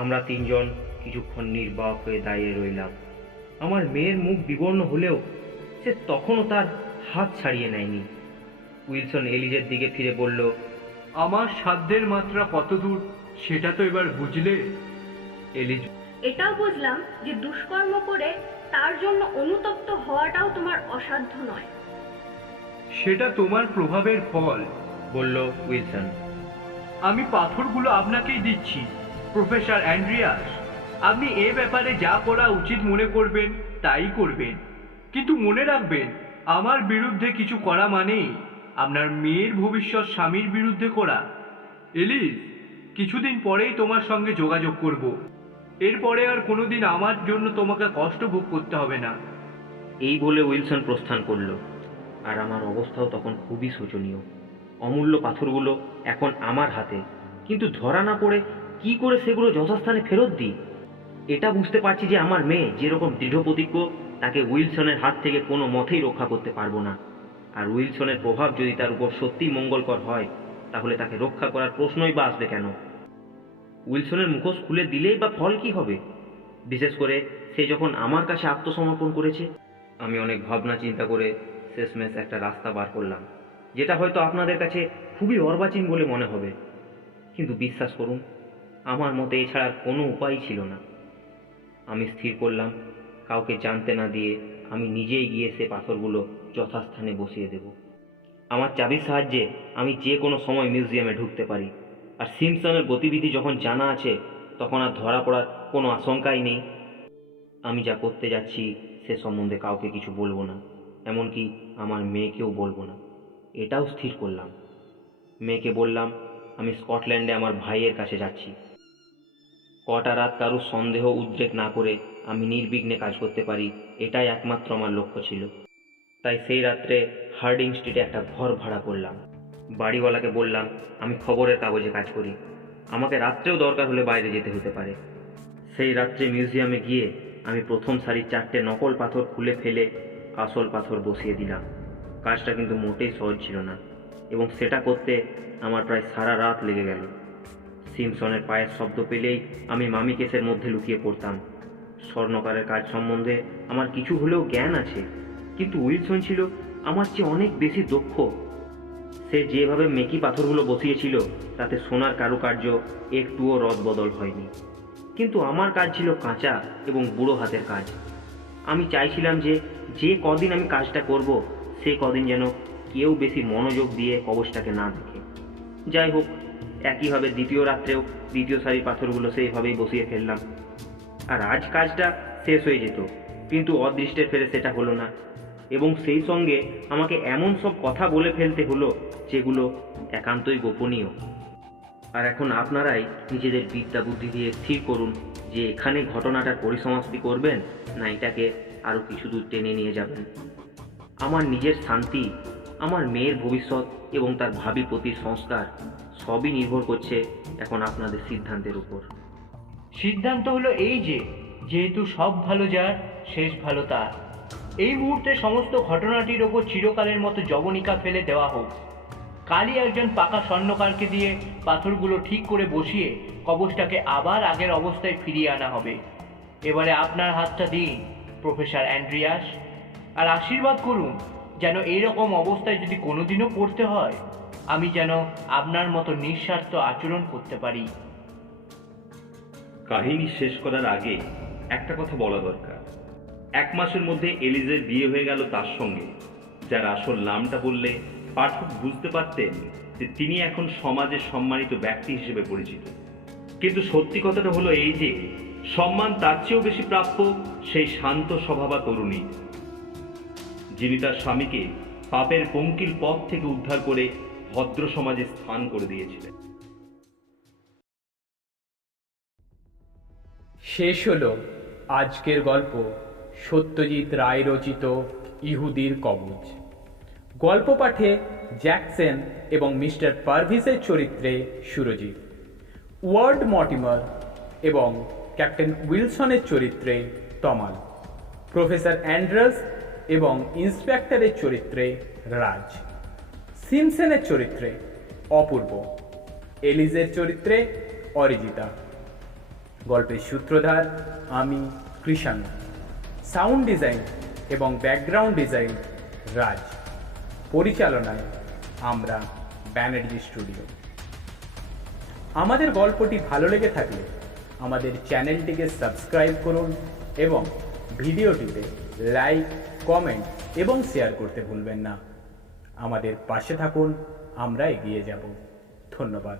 আমরা তিনজন কিছুক্ষণ নির্বাক হয়ে দাঁড়িয়ে রইলাম। আমার মেয়ের মুখ বিবর্ণ হলেও সে তখনও তার হাত ছাড়িয়ে নেয়নি। উইলসন এলিজের দিকে ফিরে বলল, আমার সাধ্যের মাত্রা কতদূর সেটা তো এবার বুঝলে। এলিজ, এটাও বুঝলাম যে দুষ্কর্ম করে তার জন্য অনুতপ্ত হওয়াটাও তোমার অসাধ্য নয়। সেটা তোমার প্রভাবের ফল। বলল উইলসন। আমি পাথরগুলো আপনাকেই দিচ্ছি, প্রফেসর অ্যান্ড্রিয়াস। আপনি এ ব্যাপারে যা করা উচিত মনে করবেন তাই করবেন, কিন্তু মনে রাখবেন আমার বিরুদ্ধে কিছু করা মানেই আপনার মেয়ের ভবিষ্যৎ স্বামীর বিরুদ্ধে করা। এলিস, কিছুদিন পরেই তোমার সঙ্গে যোগাযোগ করব। এরপরে আর কোনোদিন আমার জন্য তোমাকে কষ্ট ভোগ করতে হবে না। এই বলে উইলসন প্রস্থান করল। আর আমার অবস্থাও তখন খুবই শোচনীয়। অমূল্য পাথরগুলো এখন আমার হাতে, কিন্তু ধরা না পড়ে কি করে সেগুলো যথাস্থানে ফেরত দিই? এটা বুঝতে পারছি যে আমার মেয়ে যেরকম দৃঢ় প্রতিজ্ঞ, তাকে উইলসনের হাত থেকে কোনো মতেই রক্ষা করতে পারবো না। আর উইলসনের প্রভাব যদি তার উপর সত্যিই মঙ্গলকর হয়, তাহলে তাকে রক্ষা করার প্রশ্নই বা আসবে কেন? উইলসনের মুখোশ খুলে দিলেই বা ফল কি হবে? বিশেষ করে সে যখন আমার কাছে আত্মসমর্পণ করেছে। আমি অনেক ভাবনা চিন্তা করে শেষমেশ একটা রাস্তা বার করলাম, যেটা হয়তো আপনাদের কাছে খুবই অর্বাচীন বলে মনে হবে, কিন্তু বিশ্বাস করুন আমার মতে এছাড়া কোনো উপায় ছিল না। আমি স্থির করলাম কাউকে জানতে না দিয়ে আমি নিজেই গিয়ে সে পাথরগুলো যথাস্থানে বসিয়ে দেব। আমার চাবির সাহায্যে আমি যে কোনো সময় মিউজিয়ামে ঢুকতে পারি, আর সিম্পসনের গতিবিধি যখন জানা আছে তখন আর ধরা পড়ার কোনো আশঙ্কাই নেই। আমি যা করতে যাচ্ছি সে সম্বন্ধে কাউকে কিছু বলবো না, এমনকি আমার মেয়েকেও বলবো না, এটাও স্থির করলাম। মেয়েকে বললাম আমি স্কটল্যান্ডে আমার ভাইয়ের কাছে যাচ্ছি। কটা রাত কারুর সন্দেহ উদ্রেক না করে আমি নির্বিঘ্নে কাজ করতে পারি, এটাই একমাত্র আমার লক্ষ্য ছিল। তাই সেই রাত্রে হার্ডিং স্ট্রিটে একটা ঘর ভাড়া করলাম। বাড়িওয়ালাকে বললাম আমি খবরের কাগজে কাজ করি, আমাকে রাত্রেও দরকার হলে বাইরে যেতে হতে পারে। সেই রাত্রে মিউজিয়ামে গিয়ে আমি প্রথম সারির 4টে নকল পাথর খুলে ফেলে আসল পাথর বসিয়ে দিলাম। কাজটা কিন্তু মোটেই সহজ ছিল না, এবং সেটা করতে আমার প্রায় সারা রাত লেগে গেল। সিম্পসনের পায়ের শব্দ পেলেই আমি মামি কেসের মধ্যে লুকিয়ে পড়তাম। স্বর্ণকারের কাজ সম্বন্ধে আমার কিছু হলেও জ্ঞান আছে, কিন্তু উইলসন ছিল আমার চেয়ে অনেক বেশি দক্ষ। সে যেভাবে মেকি পাথরগুলো বসিয়েছিল তাতে সোনার কারুকার্য একটুও রদবদল হয়নি, কিন্তু আমার কাজ ছিল কাঁচা এবং বুড়ো হাতের কাজ। আমি চাইছিলাম যে কদিন আমি কাজটা করব সে কদিন যেন কেউ বেশি মনোযোগ দিয়ে কবচটাকে না দেখে। যাই হোক, একইভাবে দ্বিতীয় রাত্রেও দ্বিতীয় সারির পাথরগুলো সেইভাবেই বসিয়ে ফেললাম। আর আজ কাজটা শেষ হয়ে যেত, কিন্তু অদৃষ্টের ফেরে সেটা হলো না, এবং সেই সঙ্গে আমাকে এমন সব কথা বলে ফেলতে হলো যেগুলো একান্তই গোপনীয়। আর এখন আপনারাই নিজেদের বিদ্যা বুদ্ধি দিয়ে স্থির করুন যে এখানে ঘটনাটার পরিসমাপ্তি করবেন, না এটাকে আরও কিছু দূর টেনে নিয়ে যাবেন। আমার নিজের শান্তি, আমার মেয়ের ভবিষ্যৎ এবং তার ভাবি পতির সংস্কার সবই নির্ভর করছে এখন আপনাদের সিদ্ধান্তের উপর। সিদ্ধান্ত হলো এই যে, যেহেতু সব ভালো যার শেষ ভালো তার, এই মুহূর্তে সমস্ত ঘটনাটির ওপর চিরকালের মতো জবনিকা ফেলে দেওয়া হোক। কালই একজন পাকা স্বর্ণকারকে দিয়ে পাথরগুলো ঠিক করে বসিয়ে কবচটাকে আবার আগের অবস্থায় ফিরিয়ে আনা হবে। এবারে আপনার হাতটা দিন প্রফেসর অ্যান্ড্রিয়াস, আর আশীর্বাদ করুন যেন এইরকম অবস্থায় যদি কোনোদিনও পড়তে হয়, আমি যেন আপনার মতো নিঃস্বার্থ আচরণ করতে পারি। কাহিনী শেষ করার আগে একটা কথা বলা দরকার। 1 মাসের মধ্যে এলিজের বিয়ে হয়ে গেল তার সঙ্গে, যার আসল নামটা বললে পাঠক বুঝতে পারতেন যে তিনি এখন সমাজের সম্মানিত ব্যক্তি হিসেবে পরিচিত। কিন্তু সত্যি কথাটা হলো এই যে সম্মান তার চেয়েও বেশি প্রাপ্য সেই শান্ত স্বভাবা তরুণী, যিনি তার স্বামীকে পাপের পঙ্কিল পথ থেকে উদ্ধার করে ভদ্র সমাজে স্থান করে দিয়েছিলেন। শেষ হলো আজকের গল্প সত্যজিৎ রায় রচিত ইহুদির কবজ। গল্প পাঠে জ্যাকসন এবং মিস্টার পারভিসের চরিত্রে সুরজিৎ, ওয়ার্ড মর্টিমার এবং ক্যাপ্টেন উইলসনের চরিত্রে তমাল, প্রফেসর অ্যান্ড্রাস এবং ইন্সপেক্টরের চরিত্রে রাজ, সিমসনের চরিত্রে অপূর্ব, এলিজের চরিত্রে অরিজিতা। গল্পের সূত্রধার আমি কৃষাণ, সাউন্ড ডিজাইন এবং ব্যাকগ্রাউন্ড ডিজাইন রাজ, পরিচালনায় আমরা ব্যানার্জি স্টুডিও। আমাদের গল্পটি ভালো লেগে থাকলে আমাদের চ্যানেলটিকে সাবস্ক্রাইব করুন এবং ভিডিওটিতে লাইক, কমেন্ট এবং শেয়ার করতে ভুলবেন না। আমাদের পাশে থাকুন, আমরা এগিয়ে যাব। ধন্যবাদ।